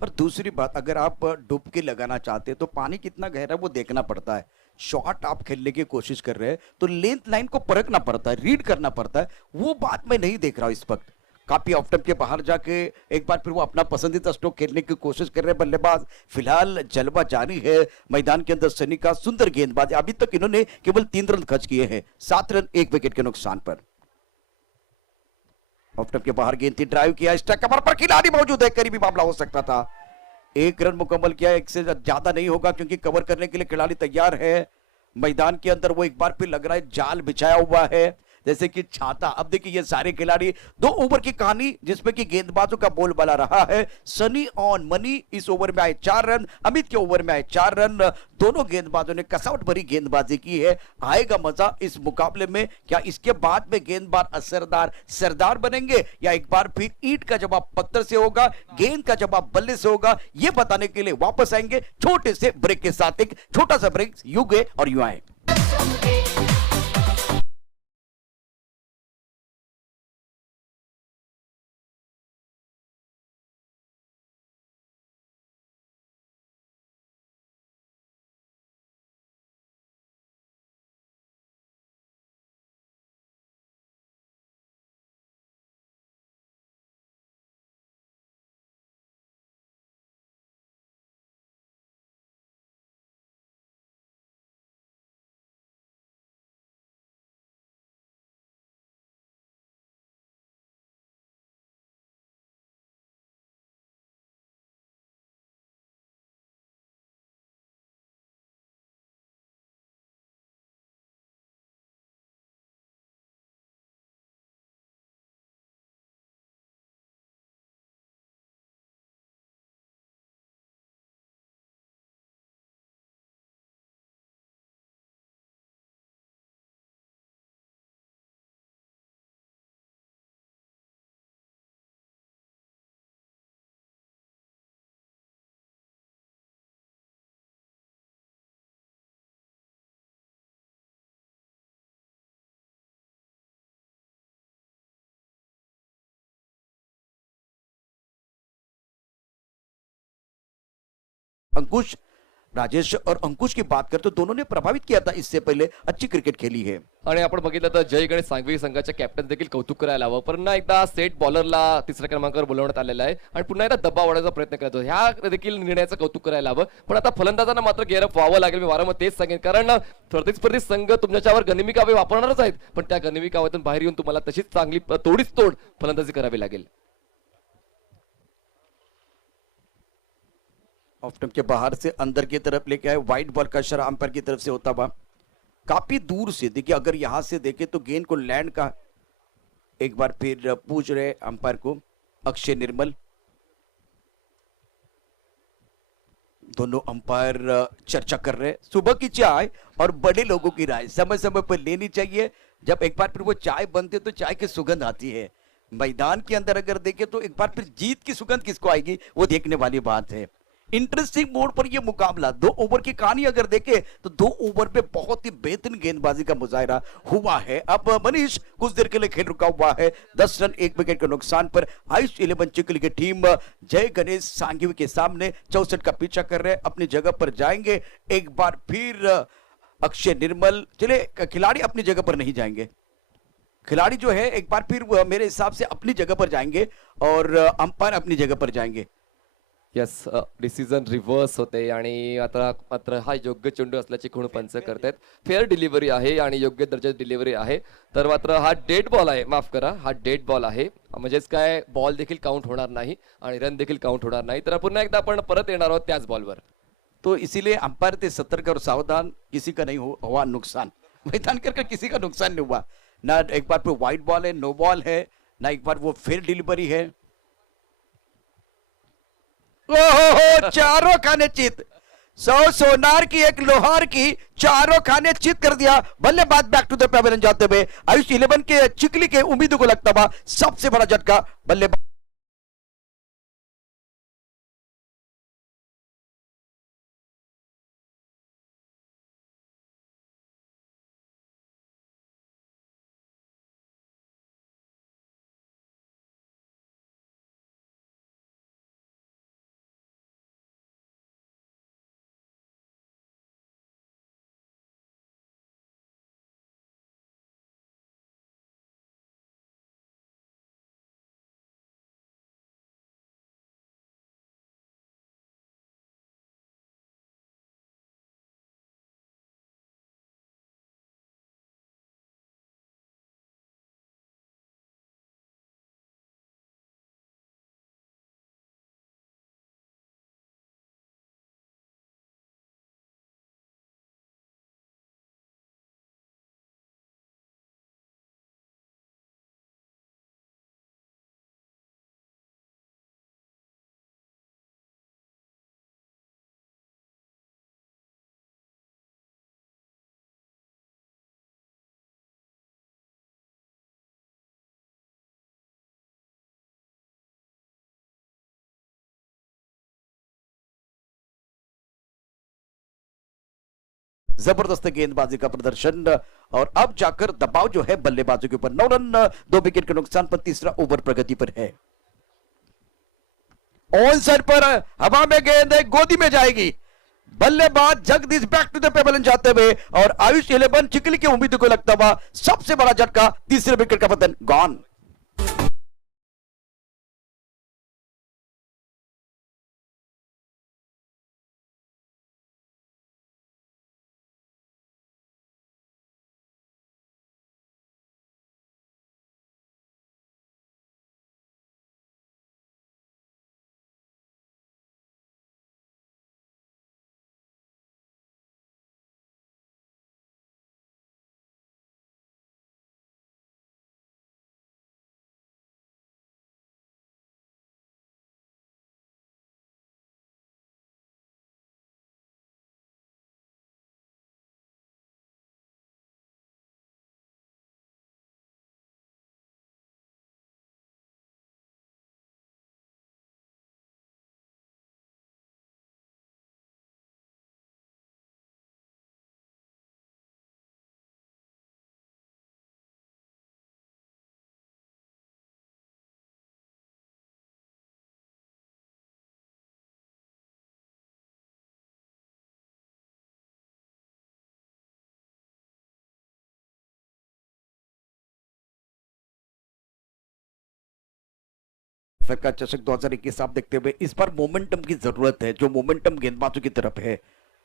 और दूसरी बात, अगर आप डुबकी लगाना चाहते हैं तो पानी कितना गहरा है वो देखना पड़ता है. शॉट आप खेलने की कोशिश कर रहे हैं तो लेंथ लाइन को परखना पड़ता है, रीड करना पड़ता है. वो बात मैं नहीं देख रहा हूं इस वक्त. काफी ऑफ स्टंप के बाहर जाके एक बार फिर वो अपना पसंदीदा स्ट्रोक खेलने की कोशिश कर रहे हैं बल्लेबाज. फिलहाल जलवा जारी है मैदान के अंदर. सनी का सुंदर गेंदबाजी. अभी तक इन्होंने केवल 3 रन खर्च किए हैं. 7 रन 1 विकेट के नुकसान पर. ऑफ स्टंप के बाहर गेंद थी, ड्राइव किया, स्ट्राइक कवर पर खिलाड़ी मौजूद है. करीबी मामला हो सकता था. 1 रन मुकम्मल किया. 1 से ज्यादा नहीं होगा क्योंकि कवर करने के लिए खिलाड़ी तैयार है. मैदान के अंदर वो एक बार फिर लग रहा है जाल बिछाया हुआ है जैसे कि छाता. अब देखिए ये सारे खिलाड़ी. 2 ओवर की कहानी जिसमें कि गेंदबाजों का बोलबाला रहा है. Sunny on money. इस ओवर में आए 4 रन, अमित के ओवर में आए 4 रन. दोनों गेंदबाजों ने कसावट भरी गेंदबाजी की है. आएगा मजा इस मुकाबले में. क्या इसके बाद में गेंदबाज असरदार सरदार बनेंगे या एक बार फिर ईंट का जवाब पत्थर से होगा, गेंद का जवाब बल्ले से होगा, ये बताने के लिए वापस आएंगे छोटे से ब्रेक के साथ. एक छोटा सा ब्रेक. यू गए और यू आए. अंकुश, राजेश और अंकुश की बात करते तो दोनों ने प्रभावित किया था. इससे पहले अच्छी क्रिकेट खेली है. आणि आपण बघितलं तर जय गणेश सांघवी संघाच्या कॅप्टन देखील कौतुक करायला हवं. पुन्हा एकदा सेट बॉलरला 3ऱ्या क्रमांकावर बोलवण्यात आलेला आहे आणि पुन्हा एकदा दबाव वाढवायचा प्रयत्न करतो. ह्या देखील निर्णयाचं कौतुक करायला हवं. पण आता फलंदाजांना मात्र गेअरअप व्हावं लागेल. मी वारंवार तेच सांगेन, कारण प्रतिस्पर्धी संघ तुमच्यावर गनिमी कावे वापरणारच आहेत, पण त्या गनिमी काव्यातून बाहेर येऊन तुम्हाला तशीच चांगली तोडीच तोड फलंदाजी करावी लागेल. ऑफ स्टंप के बाहर से अंदर की तरफ लेके आए. वाइड बॉल का इशारा अंपायर की तरफ से होता हुआ काफी दूर से. देखिए अगर यहां से देखे तो गेंद को लैंड का एक बार फिर पूछ रहे अंपायर को अक्षय निर्मल. दोनों अंपायर चर्चा कर रहे हैं. सुबह की चाय और बड़े लोगों की राय समय समय पर लेनी चाहिए. जब एक बार फिर वो चाय बनती है तो चाय की सुगंध आती है. मैदान के अंदर अगर देखें तो एक बार फिर जीत की सुगंध किसको आएगी वो देखने वाली बात है. इंटरेस्टिंग मोड पर यह मुकाबला. 2 ओवर की कहानी अगर देखें तो 2 ओवर पे बहुत ही बेहतरीन गेंदबाजी का मुजाहरा हुआ है. अब मनीष कुछ देर के लिए खेल रुका हुआ है. 10 रन 1 विकेट के नुकसान पर आयुष 11 चिकली की टीम जय गणेश सांघवी के सामने 64 का पीछा कर रहे हैं. अपनी जगह पर जाएंगे. एक बार फिर अक्षय निर्मल. चले, खिलाड़ी अपनी जगह पर नहीं जाएंगे. खिलाड़ी जो है एक बार फिर मेरे हिसाब से अपनी जगह पर जाएंगे और अंपायर अपनी जगह पर जाएंगे. यस, डिसिजन रिव्हर्स होते आणि आता मात्र हा योग्य चेंडू असल्याची खूण पंच करतायत. फेअर डिलिव्हरी आहे आणि योग्य दर्जाची डिलिव्हरी आहे. तर मात्र हा डेड बॉल आहे, माफ करा, हा डेड बॉल आहे. म्हणजेच काय, बॉल देखील काउंट होणार नाही आणि रन देखील काउंट होणार नाही. तर पुन्हा एकदा आपण परत येणार आहोत त्याच बॉलवर. तो इसीलिए अंपायर थे सतर्क और सावधान. किसी का नहीं हुआ नुकसान. मैदान कर किसी का नुकसान नहीं हुआ ना. एक बार फिर वाइड बॉल है, नो बॉल है ना एक बार वो फिर डिलीवरी है। ओहो, चारों खाने चित। 100 सोनार की एक लोहार की, चारों खाने चित कर दिया। बल्लेबाज बैक टू द पेवेलियन जाते हुए आयुष 11 के चिकली के उम्मीदों को लगता हुआ सबसे बड़ा झटका। बल्लेबाज जबरदस्त गेंदबाजी का प्रदर्शन, और अब जाकर दबाव जो है बल्लेबाजों के ऊपर। 9 रन 2 विकेट के नुकसान पर तीसरा ओवर प्रगति पर है। ऑन साइड पर हवा में गेंद गोदी में जाएगी। बल्लेबाज Jagdish back to the pavilion जाते हुए, और आयुष 11 चिकली की उम्मीदों को लगता हुआ सबसे बड़ा झटका। तीसरे विकेट का पतन गॉन। का चषक 2021 आप देखते हुए इस बार मोमेंटम की जरूरत है, जो मोमेंटम गेंदबाजों की तरफ है।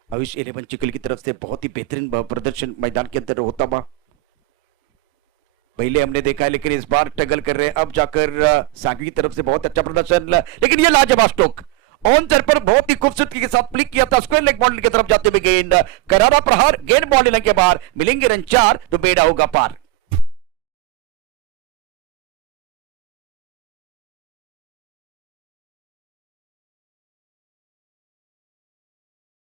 आयुष 11 चिकल की तरफ से बहुत ही बेहतरीन प्रदर्शन मैदान के अंदर होता हुआ पहले हमने देखा है, लेकिन इस बार टगल कर रहे हैं। अब जाकर साकी की तरफ से बहुत अच्छा प्रदर्शन, लेकिन ये लाजवाब स्ट्रोक ऑन सर पर बहुत ही खूबसूरती के साथ फ्लिक किया था। स्क्वायर लेग बाउंड्री की तरफ जाते हुए गेंद, करारा प्रहार, गेंद बाउंड्री लाइन के बाहर, मिलेंगे रन 4 तो बेड़ा होगा पार।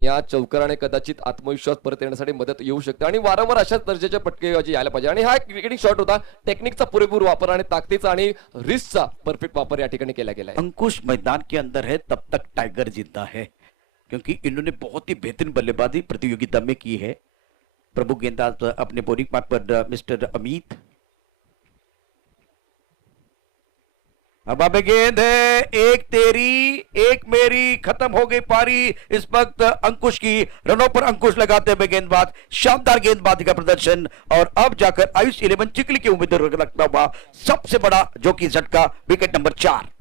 या चौकाराने कदाचित आत्मविश्वास परत येण्यासाठी मदत येऊ शकते आणि वारंवार अशाच दर्जाच्या फटकेबाजी यायला पाहिजे. आणि हा एक क्रिकेटिंग शॉट होता. टेक्निकचा पुरेपूर वापर आणि ताकदीचा आणि रिस्कचा परफेक्ट वापर या ठिकाणी केला गेला आहे. अंकुश मैदान के अंदर है तब तक टाइगर जिंदा है, क्योंकि इन्होंने बहुत ही बेहतरीन बल्लेबाजी प्रतियोगिता में की है। प्रमुख गेंदबाज अपने बॉलिंग पार्ट पर मिस्टर अमित। अब गेंद है, एक तेरी एक मेरी, खत्म हो गई पारी इस वक्त अंकुश की। रनों पर अंकुश लगाते हुए गेंदबाज, शानदार गेंदबाजी का प्रदर्शन, और अब जाकर आयुष 11 चिकली की उम्मीदों को लगता हुआ सबसे बड़ा जो कि झटका, विकेट नंबर 4।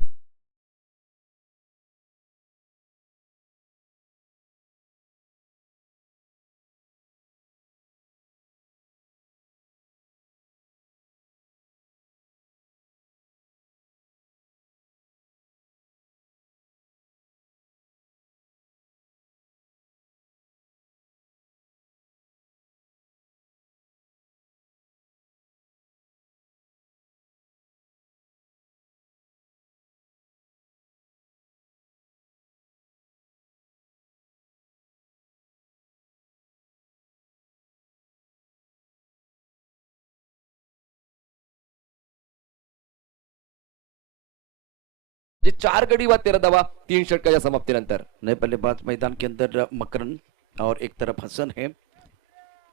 जे 4 गडी बाद 13 धावा 3 षटकाच्या समाप्तीनंतर. नए बल्लेबाज मैदान के अंदर मकरन और एक तरफ हसन है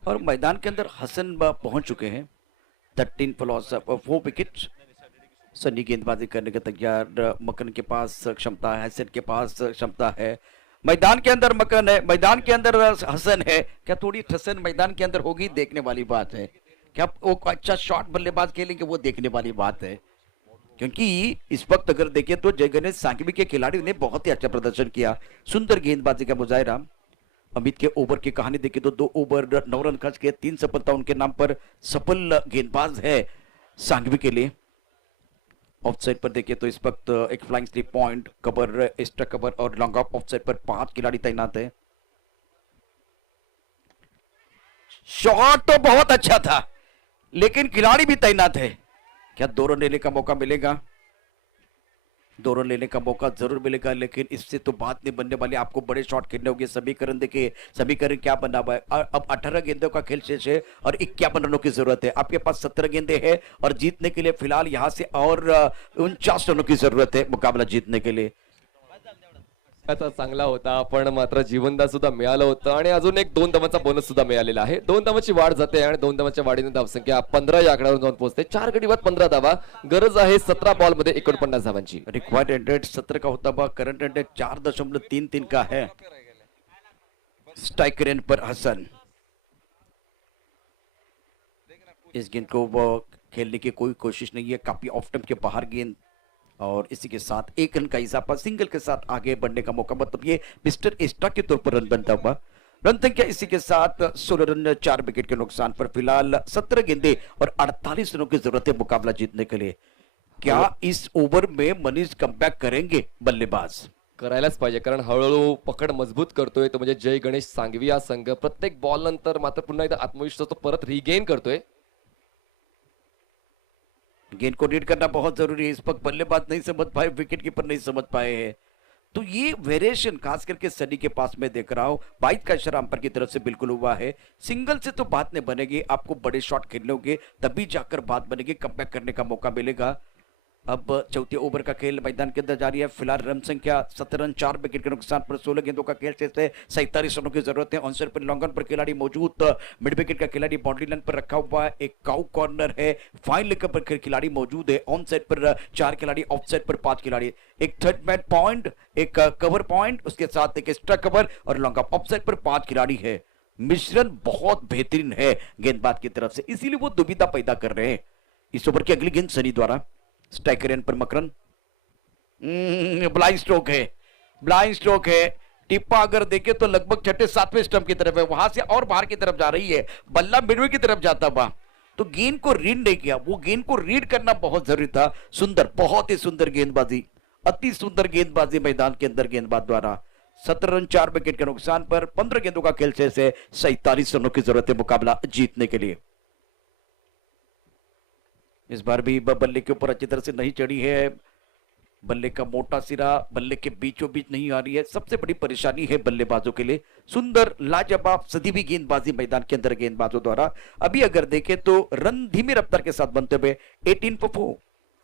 और मैदान के अंदर हसन पहुंच चुके हैं. 13 फॉर लॉस ऑफ 4 विकेट. सनी गेंदबाजी करने के तैयार. मकरन के पास क्षमता है, हसन के पास क्षमता है. मैदान के अंदर मकरन है, मैदान के अंदर हसन है. क्या थोड़ी ठसन मैदान के अंदर होगी? देखने वाली बात है. क्या वो अच्छा शॉट बल्लेबाज खेलेंगे? वो देखने वाली बात है. क्योंकि इस वक्त अगर देखें तो जय गणेश सांघवी के खिलाड़ियों ने बहुत ही अच्छा प्रदर्शन किया. सुंदर गेंदबाजी का मुजाहिरा. अमित के ओवर की कहानी देखें तो 2 ओवर 9 रन खर्च किए. 3 सफलता उनके नाम पर. सफल गेंदबाज है सांघवी के लिए. ऑफसाइड पर देखें तो इस वक्त एक flying slip point cover, extra cover और लॉन्ग ऑफ ऑफसाइड पर 5 खिलाड़ी तैनात है. शॉट तो बहुत अच्छा था लेकिन खिलाड़ी भी तैनात है. क्या 2 रन लेने का मौका मिलेगा? 2 रन लेने का मौका जरूर मिलेगा लेकिन इससे तो बात नहीं बनने वाली. आपको बड़े शॉट खेलने होंगे. समीकरण देखिए, समीकरण क्या बना हुआ है. अब 18 गेंदों का खेल शेष है और 51 रनों की जरूरत है. आपके पास 17 गेंदे हैं और जीतने के लिए फिलहाल यहां से और 49 रनों की जरूरत है मुकाबला जीतने के लिए. त्याचा चांगला होता पण मात्र जीवनदान सुद्धा मिळालं होतं आणि अजून एक 2 धावांचा बोनस सुद्धा मिळालेला आहे. 2 धावांची वाढ जाते आणि 2 धावांच्या वाढीने धावसंख्या 15 या आकड्यावर जाऊन पोहोचते. 4 गडी बाद 15 धावा. गरज आहे 17 बॉल मध्ये 49 धावांची. रिक्वायर्ड रन रेट 17 का होता हुआ करंट रन रेट 4.33 का है. स्ट्राइक रेट पर हसन. इस गेंद को वो खेलने की कोई कोशिश नहीं है. काफी ऑफ टर्म के बाहर गेंद और इसी के साथ 1 रन का इजाफा. सिंगल के साथ आगे बढ़ने का मौका. मतलब ये मिस्टर एक्स्ट्रा के तौर पर रन बनता हुआ. रन संख्या इसी के साथ 16 रन 4 विकेट के नुकसान पर. फिलहाल 17 गेंदे और 48 रनों की जरूरत है मुकाबला जीतने के लिए. क्या इस ओवर में मनीष कमबॅक करेंगे बल्लेबाज? करायलाच पाहिजे कारण हळूहळू पकड मजबूत करतोय तो म्हणजे जय गणेश सांघवी. हा संघ प्रत्येक बॉल नंतर मात्र पुन्हा एकदा आत्मविश्वास तो परत रिगेन करतोय. गेंद को रीड करना बहुत जरूरी है. इस वक्त बल्लेबाज नहीं समझ पाए, विकेट कीपर नहीं समझ पाए हैं. तो ये वेरिएशन खास करके सनी के पास मैं देख रहा हूं. 22 का इशारा अंपायर की तरफ से बिल्कुल हुआ है. सिंगल से तो बात नहीं बनेगी. आपको बड़े शॉट खेलने होंगे तभी जाकर बात बनेगी. कमबैक करने का मौका मिलेगा. अब चौथे ओवर का खेल मैदान के अंदर जारी है. फिलहाल रन संख्या 17 रन 4 विकेट के नुकसान पर. 16 गेंदों का खेल शेष है. 47 रनों की जरूरत है. ऑनसाइड पर लॉन्ग ऑन पर खिलाड़ी मौजूद. मिड विकेट का खिलाड़ी बाउंड्री लाइन पर रखा हुआ है. एक काउ कॉर्नर है. फाइन लेकर पर खिलाड़ी मौजूद है. ऑन साइड पर 4 खिलाड़ी, ऑफ साइड पर 5 खिलाड़ी. एक थर्ड मैन पॉइंट, एक कवर पॉइंट, उसके साथ एक एक्स्ट्रा कवर और लॉन्ग ऑफ साइड पर 5 खिलाड़ी है. मिश्रण बहुत बेहतरीन है गेंदबाज की तरफ से, इसीलिए वो दुविधा पैदा कर रहे हैं. इस ओवर की अगली गेंद सनी द्वारा. स्ट्राइकर एंड पर मकरन. ब्लाइंड स्ट्रोक है, ब्लाइंड स्ट्रोक है. टिप्पा अगर देखे तो लगभग 6-7वें स्टंप की तरफ है. वहां से और बाहर की तरफ जा रही है. बल्ला मिडवे की तरफ जाता हुआ. तो गेंद को रीड नहीं किया. वो गेंद को रीड करना बहुत जरूरी था. सुंदर, बहुत ही सुंदर गेंदबाजी, अति सुंदर गेंदबाजी मैदान के अंदर गेंदबाज द्वारा. 17 रन 4 विकेट के नुकसान पर. 15 गेंदों का खेल शेष है. 47 रनों की जरूरत है मुकाबला जीतने के लिए. इस बार भी बल्ले के ऊपर अच्छी तरह से नहीं चढ़ी है. बल्ले का मोटा सिरा बल्ले के बीचों बीच नहीं आ रही है. सबसे बड़ी परेशानी है बल्लेबाजों के लिए. सुंदर लाजवाब सदी गेंदबाजी मैदान के अंदर गेंदबाजों द्वारा. अभी अगर देखें तो रन धीमी रफ्तार के साथ बनते हुए 18 फॉर 4.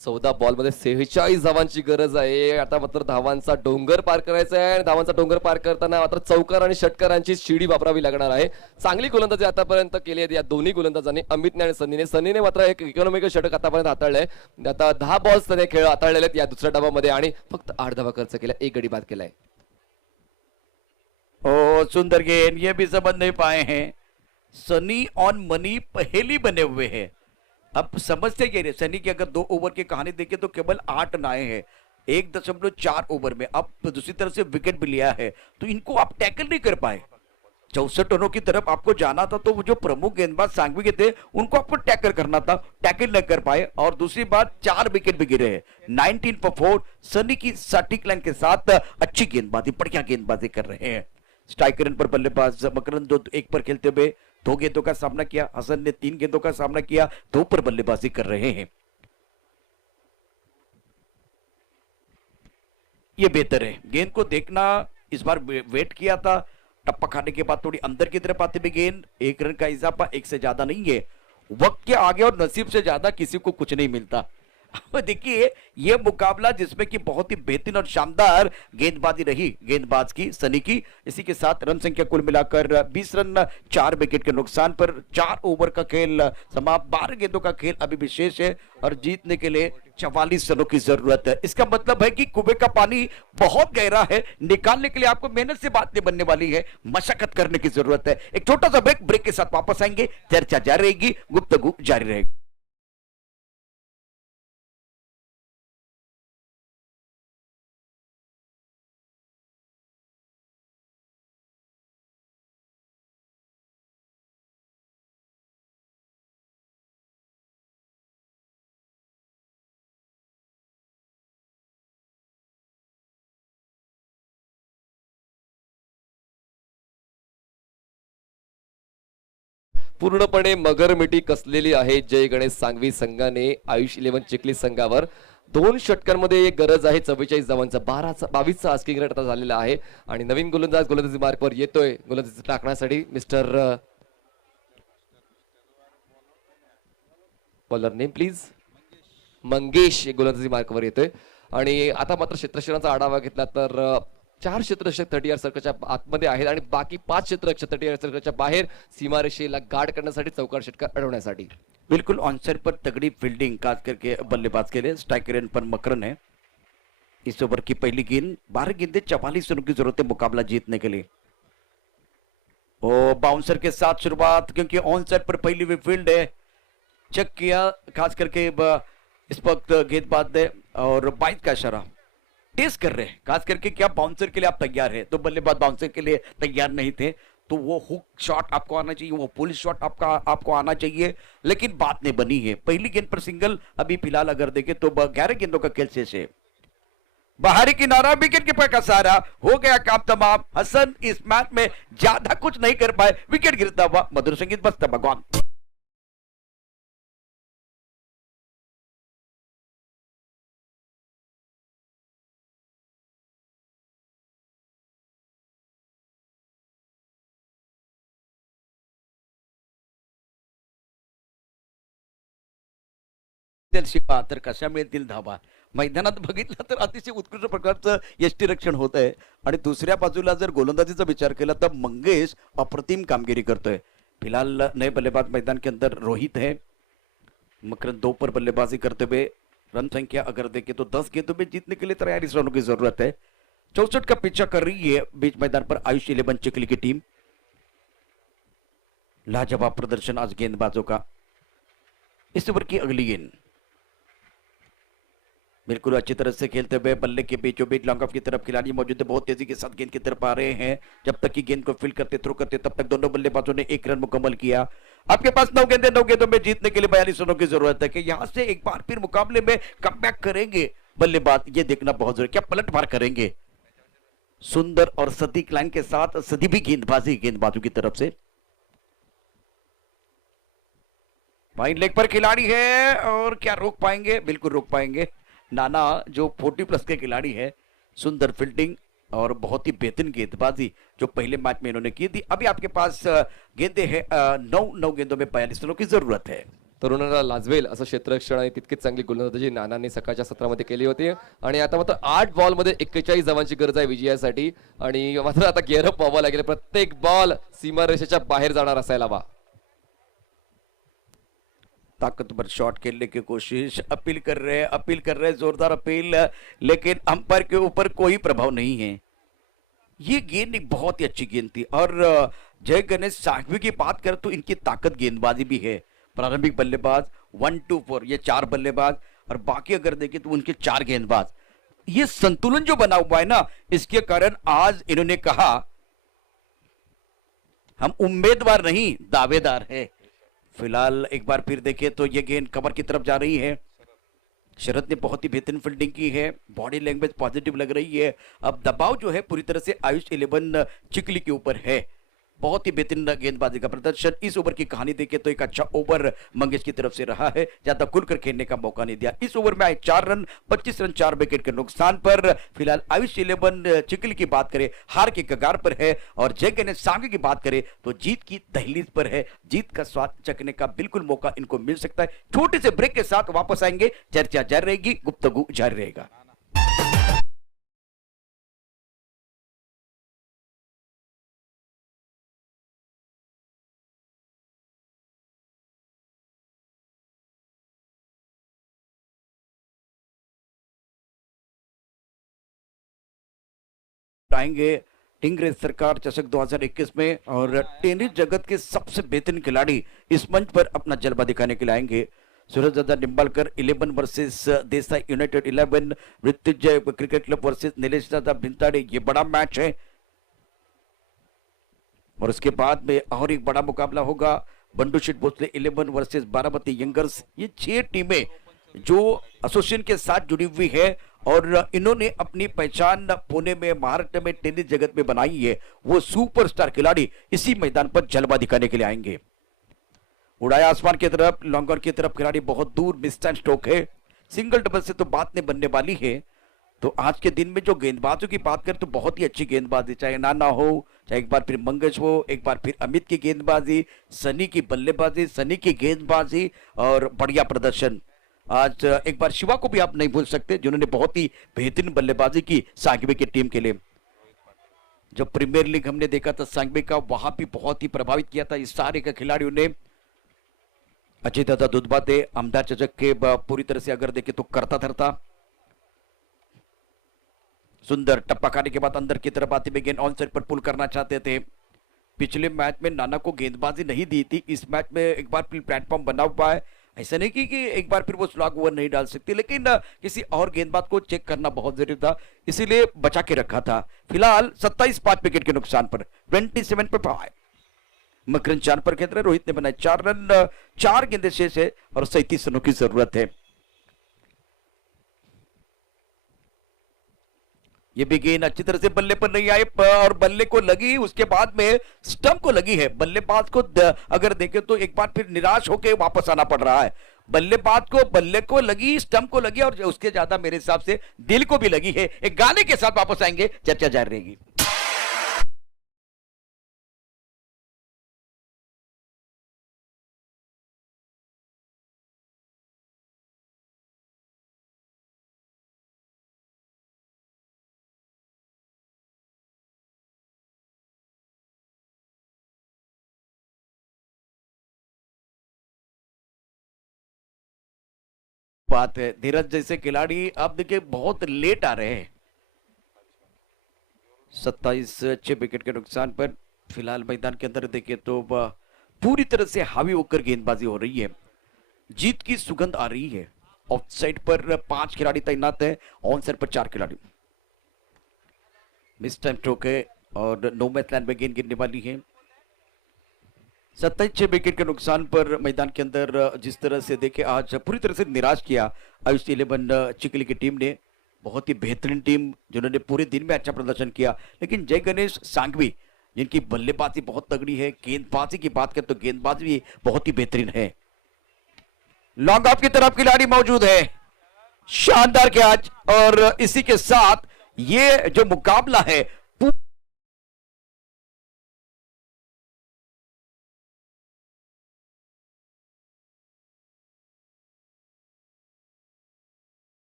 14 बॉल मध्ये 46 धावांची गरज आहे. आता मात्र धावांचा डोंगर पार करायचा आहे आणि धावांचा डोंगर पार करताना मात्र चौकार आणि षटकारांची शिडी वापरावी लागणार आहे. चांगली गोलंदाजी आतापर्यंत केली आहे या दोन्ही गोलंदाजांनी, अमितने आणि सनीने. सनीने मात्र एक इकॉनॉमिकल षटक आतापर्यंत हाताळलंय. आता 10 बॉल्स त्याने खेळ हाताळलेले आहेत या दुसऱ्या डावामध्ये आणि फक्त 8 धावा खर्च केला, 1 गडी बाद केलाय. ओ सुंदर गेंद, ये भी समझ नहीं पाए हैं. सनी ऑन मनी पहेली बने हुए हैं. अब समझते ये रहे सनी की अगर 2 ओवर की कहानी देखें तो केवल 8 रन आए हैं 1.4 ओवर में. अब दूसरी तरफ से विकेट भी लिया है तो इनको आप टैकल नहीं कर पाए. 64 रनों की तरफ आपको जाना था तो वो जो प्रमुख गेंदबाज सांघवी के थे उनको आपको टैकल करना था. टैकल नहीं कर पाए और दूसरी बात 4 विकेट भी गिरे हैं. 19 फॉर 4. सनी की सटीक लाइन के साथ अच्छी गेंदबाजी, बढ़िया गेंदबाजी कर रहे हैं. स्ट्राइक रन पर बल्लेबाज मकरन 2-1 पर खेलते हुए 2 गेंदों का सामना किया. हसन ने 3 गेंदों का सामना किया. 2 पर बल्लेबाजी कर रहे हैं. ये बेहतर है. गेंद को देखना इस बार वेट किया था. टप्पा खाने के बाद थोड़ी अंदर की तरफ आते हुए गेंद. 1 रन का इजाफा, 1 से ज्यादा नहीं है. वक्त के आगे और नसीब से ज्यादा किसी को कुछ नहीं मिलता. अब देखिए ये मुकाबला जिसमें कि बहुत ही बेहतरीन और शानदार गेंदबाजी रही गेंदबाज की सनी की। इसी के साथ रन संख्या कुल मिलाकर 20 रन 4 विकेट के नुकसान पर 4 ओवर का खेल समाप्त। 12 गेंदों का खेल अभी विशेष है और जीतने के लिए 44 रनों की जरूरत है। इसका मतलब है कि कुएं का पानी बहुत गहरा है, निकालने के लिए आपको मेहनत से बात नहीं बनने वाली है, मशक्कत करने की जरूरत है। एक छोटा सा ब्रेक के साथ वापस आएंगे, चर्चा जारी रहेगी, गुफ्तगू जारी रहेगी। पूर्णपणे मगरमिठी कसलेली आहे जय गणेश सांगवी संघाने आयुष 11 चिखली संघावर। 2 षटकांमध्ये एक गरज आहे 44 धावांचा। 22चा आस्किंग रेट आता झालेला आहे आणि नवीन गोलंदाजी मार्कवर येतोय गोलंदाजी टाकण्यासाठी mister bowler name please Mangesh गोलंदाजी मार्कवर येतोय। आणि आता मात्र क्षेत्ररक्षणाचा आढावा घेतला तर 4 क्षेत्ररक्षक 30 यार्ड सर्कलच्या आतमध्ये आहेत आणि बाकी 5 क्षेत्ररक्षक 30 यार्ड सर्कलच्या बाहेर सीमारेषेला गार्ड करण्यासाठी चौकार षटकार अडवण्यासाठी। बिल्कुल ऑनसाइड पर तगड़ी फील्डिंग खास करके बल्लेबाज के लिए स्ट्राइक रेट पर मकरन है। इस ओवर की पहली गेंद 12 गेंदें 44 रनों की जरूरत है मुकाबला जीतने के लिए। ओ बाउंसर के साथ शुरुआत, क्योंकि ऑनसाइड पर पहली हुई फील्ड है, चेक किया खास करके इस वक्त गेंदबाज ने और 22 का इशारा टेस्ट कर रहे हैं। खास करके क्या बाउंसर के लिए आप तैयार है, तो बल्लेबाज बाउंसर के लिए तैयार नहीं थे, तो वो हुक शॉट आपको आना चाहिए, वो पुल शॉट आपको आना चाहिए, लेकिन बात नहीं बनी है। पहली गेंद पर सिंगल अभी फिलहाल अगर देखें तो 11 गेंदों का खेल शेष है। बाहरी किनारा विकेट कीपर का सहारा, हो गया काम तमाम। हसन इस मैच में ज्यादा कुछ नहीं कर पाए, विकेट गिरता हुआ मधुर संगीत बजता भगवान। शिवा तर कशा मिळतील धावा, मैदानात बघितलं तर अतिशय उत्कृष्ट प्रकारचं यष्टीरक्षण होत आहे। आणि दुसऱ्या बाजूला जर गोलंदाजीचा विचार केला तर मंगेश अप्रतिम कामगिरी करतोय। फिलहाल नए बल्लेबाज मैदान के अंदर रोहित है, मकरन 2 पर बल्लेबाजी करते हुए। रन संख्या अगर देखें तो 10 गेंदों में जीतने के लिए 43 रनों की जरूरत है। 64 का पीछा कर रही है बीच मैदान पर आयुष 11 चिखली की टीम। लाजवाब प्रदर्शन आज गेंदबाजों का। इस ओवर की अगली गेंद बिल्कुल अच्छी तरह से खेलते हुए बल्ले के बीचों बीच लॉन्ग ऑफ की तरफ खिलाड़ी मौजूद है, बहुत तेजी के साथ गेंद की तरफ आ रहे हैं। जब तक कि गेंद को फील्ड करते थ्रो करते तब तक दोनों बल्लेबाजों ने 1 रन मुकम्मल किया। आपके पास 9 गेंदें, 9 गेंदों में जीतने के लिए 42 रनों की जरूरत है कि यहां से एक बार फिर मुकाबले में कमबैक करेंगे बल्लेबाज, ये देखना बहुत जरूरी, क्या पलट मार करेंगे। सुंदर और सटीक लाइन के साथ सदी भी गेंदबाजी गेंदबाजों की तरफ से। फाइन लेग पर खिलाड़ी है और क्या रोक पाएंगे, बिल्कुल रोक पाएंगे। नाना जो 40+ के खिलाड़ी है, सुंदर फील्डिंग और बहुत ही बेहतरीन गेंदबाजी जो पहले मैच में इन्होंने की थी। अभी आपके पास गेंदे हैं 9 गेंदों में 42 रनों की जरूरत है। तरुणाला लाजवेल असं क्षेत्ररक्षण आणि तितकीच चांगली गोलंदाजी नानांनी सकाळच्या सत्रामध्ये केली होती। आणि आता मात्र 8 बॉलमध्ये 41 धावांची गरज आहे विजयासाठी आणि मात्र आता गेअरअप व्हावं लागेल, प्रत्येक बॉल सीमारेषेच्या बाहेर जाणार असायला हवा। ताकतवर शॉट खेलने की कोशिश, अपील कर रहे हैं जोरदार अपील, लेकिन अंपायर के ऊपर कोई प्रभाव नहीं है। ये गेंद एक बहुत ही अच्छी गेंद थी और जय गणेश सांघवी की बात करें तो इनकी ताकत गेंदबाजी भी है। प्रारंभिक बल्लेबाज 1 2 4 ये 4 बल्लेबाज और बाकी अगर देखें तो उनके 4 गेंदबाज, ये संतुलन जो बना हुआ है ना, इसके कारण आज इन्होंने कहा हम उम्मीदवार नहीं दावेदार है। फिलहाल एक बार फिर देखें तो ये गेंद कवर की तरफ जा रही है। शरद ने बहुत ही बेहतरीन फील्डिंग की है, बॉडी लैंग्वेज पॉजिटिव लग रही है। अब दबाव जो है पूरी तरह से आयुष 11 चिखली के ऊपर है। बहुत ही बेहतरीन गेंदबाजी का प्रदर्शन। इस ओवर की कहानी देखें तो एक अच्छा ओवर मंगेश की तरफ से रहा है, ज्यादा खुलकर खेलने का मौका नहीं दिया। इस ओवर में आए 4 रन, 25 रन 4 विकेट के नुकसान पर। फिलहाल आयुष 11 चिकली की बात करें हार के कगार पर है, और जय गणेश सांघवी की बात करें तो जीत की दहलीज पर है। जीत का स्वाद चखने का बिल्कुल मौका इनको मिल सकता है। छोटे से ब्रेक के साथ वापस आएंगे, चर्चा जारी रहेगी, गुफ्तगू जारी रहेगा। आएंगे टिंगरे सरकार चषक 2021 में, और टेनिस जगत के सबसे बेहतरीन खिलाड़ी इस मंच पर अपना जलवा दिखाने के लिए आएंगे। सूरज दादा निंबालकर 11 वर्सेस देसाई यूनाइटेड 11, Mrityunjay cricket club versus Nilesh दादा भिंताड़े, ये बड़ा मैच है। और उसके बाद में और एक बड़ा मुकाबला होगा, बंडू शेट भोसले 11 वर्सेस बारामती यंगर्स। ये 6 टीमें जो एसोसिएशन के साथ जुड़ी हुई है, और इन्होंने अपनी पहचान पुणे में, महाराष्ट्र में टेनिस जगत में बनाई है। वो सुपरस्टार खिलाड़ी इसी मैदान पर जलवा दिखाने के लिए आएंगे। उड़ाया आसमान की तरफ, लॉन्गर की तरफ खिलाड़ी बहुत दूर, मिस टाइम स्ट्रोक है। सिंगल डबल से तो बात नहीं बनने वाली है। तो आज के दिन में जो गेंदबाजों की बात करें तो बहुत ही अच्छी गेंदबाजी, चाहे नाना हो, चाहे एक बार फिर मंगेश हो, एक बार फिर अमित की गेंदबाजी, सनी की बल्लेबाजी, सनी की गेंदबाजी और बढ़िया प्रदर्शन। आज एक बार शिवा को भी आप नहीं भूल सकते, जिन्होंने बहुत ही बेहतरीन बल्लेबाजी की सांघवी की टीम के लिए। जब प्रीमियर लीग हमने देखा था सांघवी का, वहां भी बहुत ही प्रभावित किया था इस सारे के खिलाड़ियों ने। अजय दादा दुधबाते आमदार चचक के पूरी तरह से अगर देखें तो करता धरता। सुंदर टप्पा खाने के बाद अंदर की तरफ आते हुए गेंद ऑन साइड पर पुल करना चाहते थे। पिछले मैच में नाना को गेंदबाजी नहीं दी थी, इस मैच में एक बार फिर प्लेटफॉर्म बना हुआ है। ऐसा नहीं कि एक बार फिर वो स्लॉग ओवर नहीं डाल सकती, लेकिन किसी और गेंदबाज को चेक करना बहुत जरूरी था, इसीलिए बचा के रखा था। फिलहाल 27-5 विकेट के नुकसान पर 27 पर 5 मकरन चांद पर खेल रहे। रोहित ने बनाए 4 रन, 4 गेंदें शेष है और 37 रनों की जरूरत है। ये भी गेंद अच्छी तरह से बल्ले पर नहीं आए, और बल्ले को लगी, उसके बाद में स्टंप को लगी है। बल्लेबाज को अगर देखें तो एक बार फिर निराश होकर वापस आना पड़ रहा है। बल्लेबाज को बल्ले को लगी, स्टंप को लगी, और उसके ज्यादा मेरे हिसाब से दिल को भी लगी है। एक गाने के साथ वापस आएंगे, चर्चा जारी रहेगी। बात है धीरज जैसे खिलाड़ी अब देखिए बहुत लेट आ रहे हैं। 27-6 विकेट के नुकसान पर फिलहाल मैदान के अंदर देखिए तो पूरी तरह से हावी होकर गेंदबाजी हो रही है। जीत की सुगंध आ रही है। ऑफ साइड पर 5 खिलाड़ी तैनात है, ऑन साइड पर 4 खिलाड़ी। मिस टाइम स्ट्रोक है और नो मैच लाइन में गेंद गिरने वाली है। 27-6 विकेट के नुकसान पर मैदान के अंदर जिस तरह से देखे आज पूरी तरह से निराश किया आयुष 11 चिकली की टीम ने। बहुत ही बेहतरीन टीम जिन्होंने पूरे दिन में अच्छा प्रदर्शन किया, लेकिन जय गणेश सांघवी जिनकी बल्लेबाजी बहुत तगड़ी है, गेंदबाजी की बात करें तो गेंदबाजी भी बहुत ही बेहतरीन है। लॉन्ग ऑफ की तरफ खिलाड़ी मौजूद है, शानदार कैच, और इसी के साथ ये जो मुकाबला है